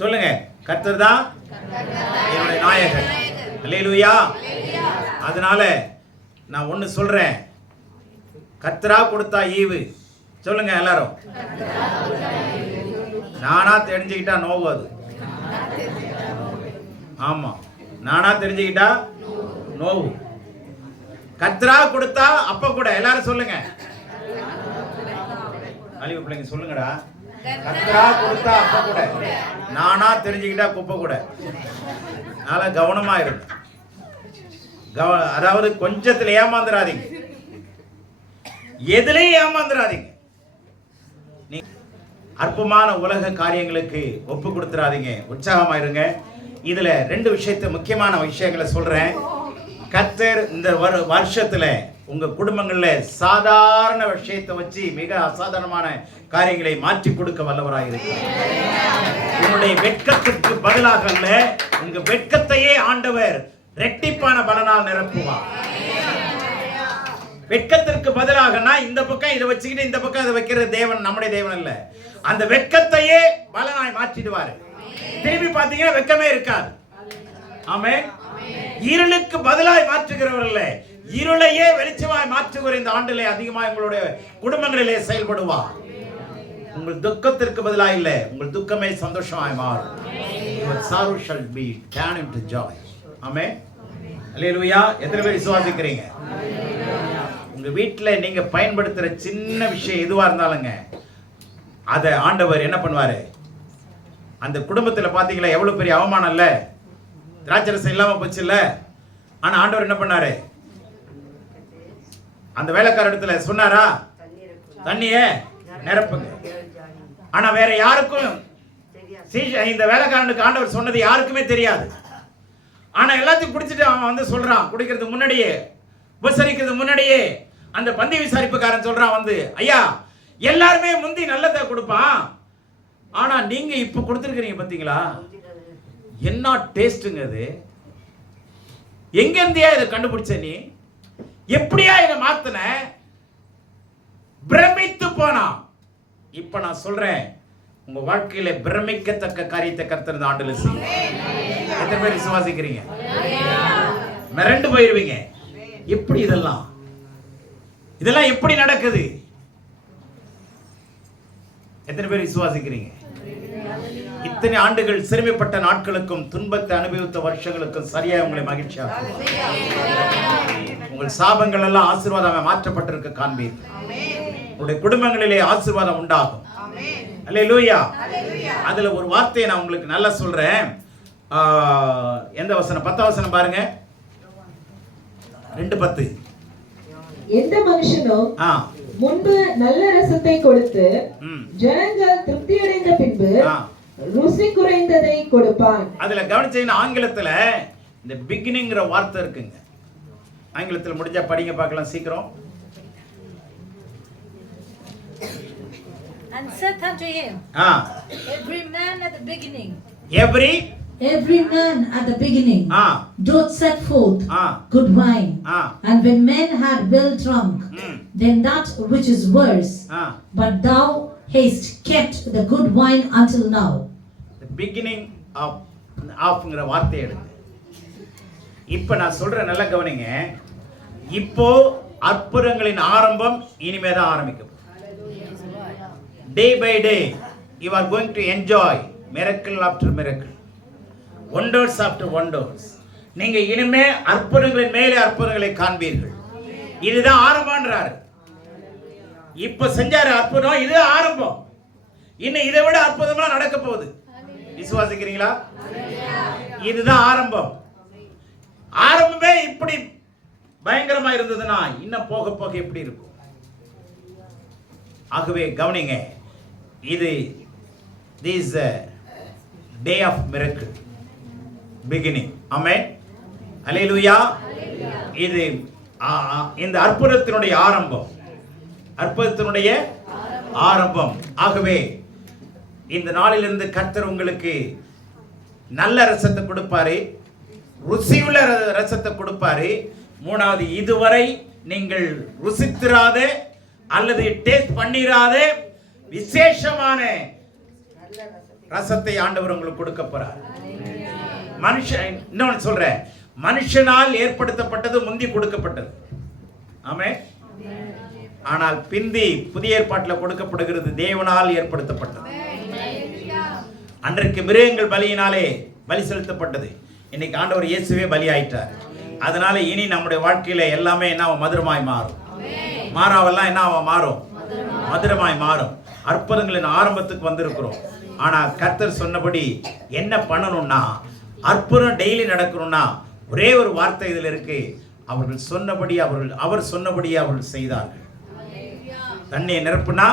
சொல்லுங்க, கர்த்தர் தான் என்னுடைய நாயகர். அல்லேலூயா. அதனால நான் ஒன்னு சொல்றேன், கர்த்தரா கொடுத்தா ஈவு. சொல்லுங்க எல்லாரும். நானா தெரிஞ்சுக்கிட்டா நோவு. அது ஆமா, நானா தெரிஞ்சுக்கிட்டா நோவு. கர்த்தரா கொடுத்தா அப்ப கூட. எல்லாரும் சொல்லுங்க, அழிவு பிள்ளைங்க சொல்லுங்கடா. கர்த்தரா கொடுத்தா அப்ப கூட, நானா தெரிஞ்சுக்கிட்டா குப்பை கூட. அதனால கவனமா இருங்க. அதாவது கொஞ்சத்துல ஏமாந்துடாதீங்க, எதுலயும் ஏமாந்துடாதீங்க. அற்பமான உலக காரியங்களுக்கு ஒப்பு கொடுத்துடாதீங்க. உற்சாகமா இருங்க. இதுல 2 விஷயத்தை, முக்கியமான விஷயங்களை சொல்றேன். கர்த்தர் இந்த வருஷத்துல உங்க குடும்பங்கள்ல சாதாரண விஷயத்தை வச்சு மிக அசாதாரணமான காரியங்களை மாற்றி கொடுக்க வல்லவராக இருக்கிறார். உங்களுடைய வெட்கத்திற்கு பதிலாக அல்ல, உங்க வெட்கத்தையே ஆண்டவர் ரெட்டிப்பான பலனால் நிரப்புவார். வெட்கத்திற்கு பதிலாகனா இந்த பக்கம் இதை வச்சுக்கிட்டு இந்த பக்கம் இதை வைக்கிற தேவன் நம்முடைய தேவன் அல்ல. அந்த வெட்கத்தையே பலனாய் மாற்றிடுவாரு. திரும்பி பார்த்தீங்கன்னா வெட்கமே இருக்காது. ஆமென். இருளுக்கு பதிலாய் மாற்றுகிறவர் அல்ல, இருளையே வெளிச்சமாய் மாற்றுகிற இந்த ஆண்டிலே அதிகமாக உங்களுடைய குடும்பங்களிலே செயல்படுவார். உங்கள் துக்கத்திற்கு பதிலாக இல்ல, உங்கள் துக்கமே சந்தோஷமாய் மாறும். Your sorrow shall be turned into joy. ஆமென். அல்லேலூயா. எத்தனை பேர் விசுவாசிக்கிறீங்க? உங்க வீட்டுல நீங்க பயன்படுத்துற சின்ன விஷயம் எதுவா இருந்தாலுங்க, அத ஆண்டவர் என்ன பண்ணுவாரு? அந்த குடும்பத்துல பாத்தீங்களா எவ்வளவு பெரிய அவமானம் இல்ல, திராட்சரசம் இல்லாம போச்சு இல்ல. ஆனா ஆண்டவர் என்ன பண்ணாரு? அந்த வேலைக்கார இடத்துல சொன்னாரா, தண்ணிய நிரப்புங்க. ஆனா வேற யாருக்கும், இந்த வேலைக்காரனுக்கு ஆண்டவர் சொன்னது யாருக்குமே தெரியாது. ஆனா எல்லாத்தையும் குடிச்சிட்டு அவன் வந்து சொல்றான், குடிக்கிறதுக்கு முன்னாடியே, உபசரிக்கிறதுக்கு முன்னாடியே அந்த பந்தி விசாரிப்புக்காரன் சொல்றான் வந்து, ஐயா எல்லாருமே முந்தி நல்லதை கொடுப்பான், ஆனா நீங்க இப்ப கொடுத்துருக்கீங்க பாத்தீங்களா, என்ன டேஸ்டுங்க அது, எங்க இருந்தியா இதை கண்டுபிடிச்ச, நீ எப்படியா இதை மாத்தின? பிரமித்து போனா. இப்ப நான் சொல்றேன், உங்க வாழ்க்கையில பிரமிக்கத்தக்க காரியத்தை கர்த்தர் இந்த ஆண்டுல செய்யும். எத்தனை பேர் விசுவாசிக்கிறீங்க? மிரண்டு போயிருவீங்க. எப்படி இதெல்லாம் எப்படி நடக்குது? எத்தனை பேர் விசுவாசிக்கிறீங்க? இத்தனை ஆண்டுகள் சிறுமைப்பட்ட நாட்களுக்கும் துன்பத்தை அனுபவித்த வருஷங்களுக்கும் சரியா உங்களை மகிழ்ச்சியாக உங்கள் சாபங்கள் எல்லாம் ஆசீர்வாதமாக மாற்றப்பட்டிருக்க காண்பீர்கள். உங்களுடைய குடும்பங்களிலே ஆசீர்வாதம் உண்டாகும். அல்லேலூயா. அதுல ஒரு வார்த்தையை நான் உங்களுக்கு நல்லா சொல்றேன். எந்த வசனம்? 10 வசனம் பாருங்க. 2:10. எந்த மனுஷனும் முன்பு நல்ல ரசத்தை கொடுத்து ஜனங்கள் திருப்தி அடைந்த பின்பு ருசி குறைந்ததை கொடுப்பான். அதுல கவனிச்சீங்கன்னா ஆங்கிலத்துல இந்த பிகினிங்கிற வார்த்தை இருக்குங்க. ஆங்கிலத்தில் முடிஞ்சா படிங்க பார்க்கலாம் சீக்கிரம். And said unto him, every man at the beginning, every man at the beginning doth set forth good wine, and when men had well drunk, then that which is worse, but thou hast kept the good wine until now. The beginning of வார்த்தை எடுங்க. இப்ப நான் சொல்றேன், நல்லா கவனிங்க. இப்போ அற்புதங்களின் ஆரம்பம் இனிமேதான் ஆரம்பிக்கும். Day by day you are going to enjoy miracle after miracle, wonders after wonders. நீங்க இனிமே அற்புதங்களின் மேலே அற்புதங்களை காண்பீர்கள். இதுதான் ஆரம்பம்ன்றாரு. இப்ப செஞ்சாரு அற்புதம், இது ஆரம்பம். இன்னும் இதை விட அற்புதமா நடக்க போகுது. விசுவாசிக்கிறீங்களா? இதுதான் ஆரம்பம். ஆரம்பமே இப்படி பயங்கரமா இருந்ததுன்னா இன்னும் போக போக எப்படி இருக்கும்? ஆகவே கவனிங்க, இது this day of miracle beginning. ஆமென். அல்லேலூயா. இது இந்த அற்புதத்தினுடைய ஆரம்பம், அற்புதத்தினுடைய ஆரம்பம். ஆகவே இந்த நாளிலிருந்து கர்த்தர் உங்களுக்கு நல்ல ரசத்தை கொடுப்பாரு, ருசியுள்ள ரசத்தை கொடுப்பாரு. மூணாவது, இதுவரை நீங்கள் ருசித்திராத அல்லது டேஸ்ட் பண்ணிராத விசேஷமான ரசத்தை ஆண்டவர் உங்களுக்கு கொடுக்க போறார். மனுஷன் இன்னொன்னு சொல்றேன், மனுஷனால் ஏற்படுத்தப்பட்டது முந்தி கொடுக்கப்பட்டது. ஆமென். ஆனால் பிந்தி புதிய ஏற்பாட்டில் கொடுக்கப்படுகிறது தேவனால் ஏற்படுத்தப்பட்டது. அன்றைக்கு மிருகங்கள் பலியினாலே பலி செலுத்தப்பட்டது. இன்னைக்கு ஆண்டவர் இயேசுவே பலி ஆயிட்டார். அதனால இனி நம்முடைய வாழ்க்கையில எல்லாமே என்ன மதுரமாய் மாறும். மாறாவெல்லாம் என்ன மாறும், மதுரமாய் மாறும். அற்புதங்களின் ஆரம்பத்துக்கு வந்திருக்கிறோம். ஆனா கர்த்தர் சொன்னபடி என்ன பண்ணணும்னா, அற்புதம் டெய்லி நடக்கணும்னா ஒரே ஒரு வார்த்தை இதில் இருக்கு. அவர்கள் சொன்னபடி அவர் சொன்னபடியே அவர்கள் செய்தார்கள். தண்ணியை நிரப்புனா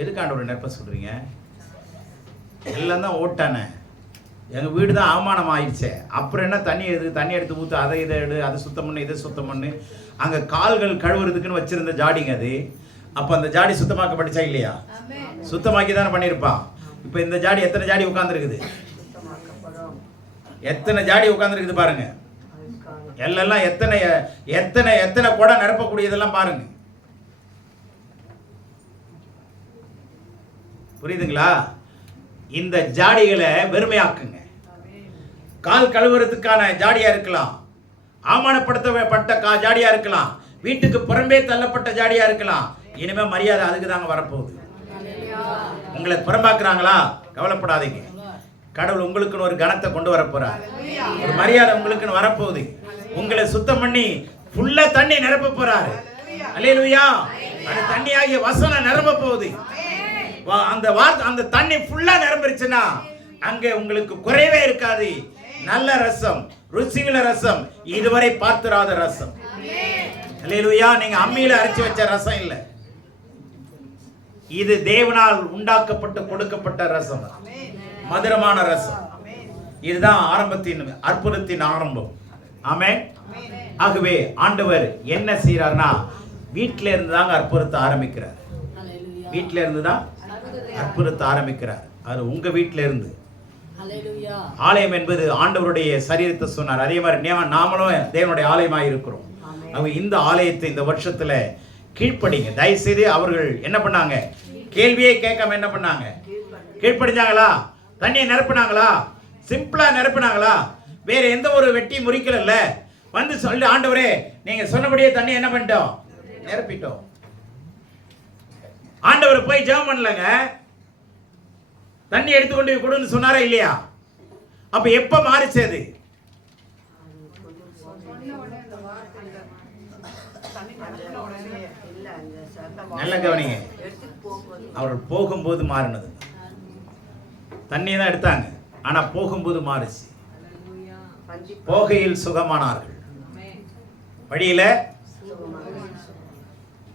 எதுக்காண்டவர் நிரப்ப சொல்றீங்க? எல்லாம் தான் ஓட்டானே, எங்கள் வீடு தான் அவமானம் ஆயிடுச்சே, அப்புறம் என்ன தண்ணி எடுத்து ஊற்று, அதை இதை எடு, அதை சுத்தம் பண்ணு, இதை சுத்தம் பண்ணு. அங்கே கால்கள் கழுவுறதுக்குன்னு வச்சிருந்த ஜாடிங்க அது. அப்போ அந்த ஜாடி சுத்தமாக்கப்பட்டுச்சா இல்லையா? சுத்தமாக்கி தானே பண்ணியிருப்பான். இப்போ இந்த ஜாடி எத்தனை ஜாடி உட்காந்துருக்குது, எத்தனை ஜாடி உட்காந்துருக்குது பாருங்க. எல்லாம் எத்தனை எத்தனை எத்தனை குடம் நிரப்பக்கூடியதெல்லாம் பாருங்க. புரியுதுங்களா? இந்த ஜாடிகளை வெறுமையாக்குங்க. கால் கழுவுறதுக்கான ஜாடியா இருக்கலாம், அவமானப்படுத்தப்பட்ட ஜாடியா இருக்கலாம், வீட்டுக்கு புறம்பே தள்ளப்பட்ட ஜாடியா இருக்கலாம். இனிமே மரியாதை அதுக்கு தாங்க வரப்போகுது. உங்களை புறம்பாக்குறாங்களா, கவலைப்படாதீங்க. கடவுள் உங்களுக்குன்னு ஒரு கணத்தை கொண்டு வர போறார். ஒரு மரியாதை உங்களுக்குன்னு வரப்போகுது. உங்களை சுத்தம் பண்ணி ஃபுல்லா தண்ணி நிரப்ப போறாரு. அல்லேலூயா. அந்த தண்ணி ஆகிய வசனம் நிரம்ப போகுது. அந்த தண்ணி ஃபுல்லா நிரம்பிருச்சுன்னா அங்கே உங்களுக்கு குறைவே இருக்காது. நல்ல ரசம், ருசியுள்ள ரசம், இதுவரை பார்த்திராத ரசம். அல்லேலூயா. நீங்க அம்மியில அரைச்சு வச்ச ரசம் இல்ல, இது தேவனால் உண்டாக்கப்பட்டு கொடுக்கப்பட்ட ரசம், மதுரமான ரசம். இதுதான் ஆரம்பத்தின் அற்புதத்தின் ஆரம்பம். ஆமென். ஆகவே ஆண்டவர் என்ன செய்யறாருன்னா, வீட்டில இருந்து தாங்க அற்புதத்தை ஆரம்பிக்கிறார். வீட்டில இருந்து தான் அற்புதத்தை ஆரம்பிக்கிறார். அது உங்க வீட்டில இருந்து. ஆலயம் என்பது ஆண்டவருடைய சரீரத்தை சொன்னார். அதே மாதிரி நாமளும் தேவனுடைய ஆலயமாக இருக்கிறோம். அவங்க இந்த ஆலயத்தை இந்த வருஷத்துல கீழ்ப்படிங்க. தயவுசெய்து அவர்கள் என்ன பண்ணாங்க, கேள்வியே கேட்காம என்ன பண்ணாங்க, கீழ்ப்படிஞ்சாங்களா? தண்ணியை நிரப்பினாங்களா? சிம்பிளா நிரப்பினாங்களா? வேற எந்த ஒரு வெட்டி முறிக்கல. வந்து சொல்லி, ஆண்டவரே நீங்க சொன்னபடியே தண்ணி என்ன பண்ணிட்டோம், நிரப்பிட்டோம். ஆண்டவர் போய் ஜெபம் பண்ணலங்க, தண்ணி எடுத்துக்கொண்டு கொடுன்னு சொன்னாரா இல்லையா? அப்ப எப்ப மாறிச்சு அது? நல்ல கவனிங்க. அவர்கள் போகும்போது மாறினது. தண்ணியை தான் எடுத்தாங்க, ஆனா போகும்போது மாறிச்சு. போகையில் சுகமானார்கள், வழியில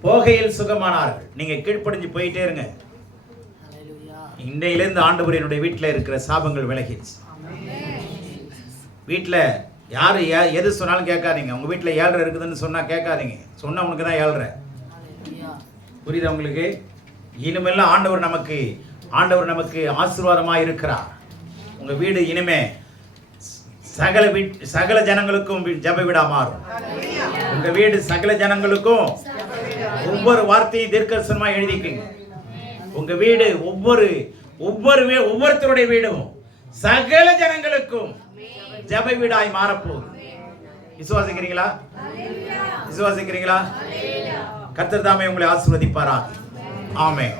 போகையில் சுகமானார்கள். நீங்க கீழ்ப்படிஞ்சு போயிட்டே இருங்க. இன்றையிலிருந்து ஆண்டவர் என்னுடைய வீட்டில் இருக்கிற சாபங்கள் விலகிடுச்சு. வீட்டில் யாரு எது சொன்னாலும் கேட்காதீங்க. உங்க வீட்டில் 7 இருக்குதுன்னு சொன்னா கேட்காதீங்க. சொன்ன உனக்கு தான் 7. புரியுதா உங்களுக்கு? இனிமேல்லாம் ஆண்டவர் நமக்கு ஆசீர்வாதமாக இருக்கிறார். உங்க வீடு இனிமே சகல ஜனங்களுக்கும் ஜெப வீடா மாறும். உங்க வீடு சகல ஜனங்களுக்கும் ஒவ்வொரு வார்த்தையும் தீர்க்கதரிசனமா எழுதிக்கங்க. உங்க வீடு ஒவ்வொருத்தருடைய வீடும் சகல ஜனங்களுக்கும் ஜெப வீடாய் மாறப்போகுது. விசுவாசிக்கிறீங்களா? விசுவாசிக்கிறீங்களா? கர்த்தர் தாமே உங்களை ஆசீர்வதிப்பாராக. ஆமென்.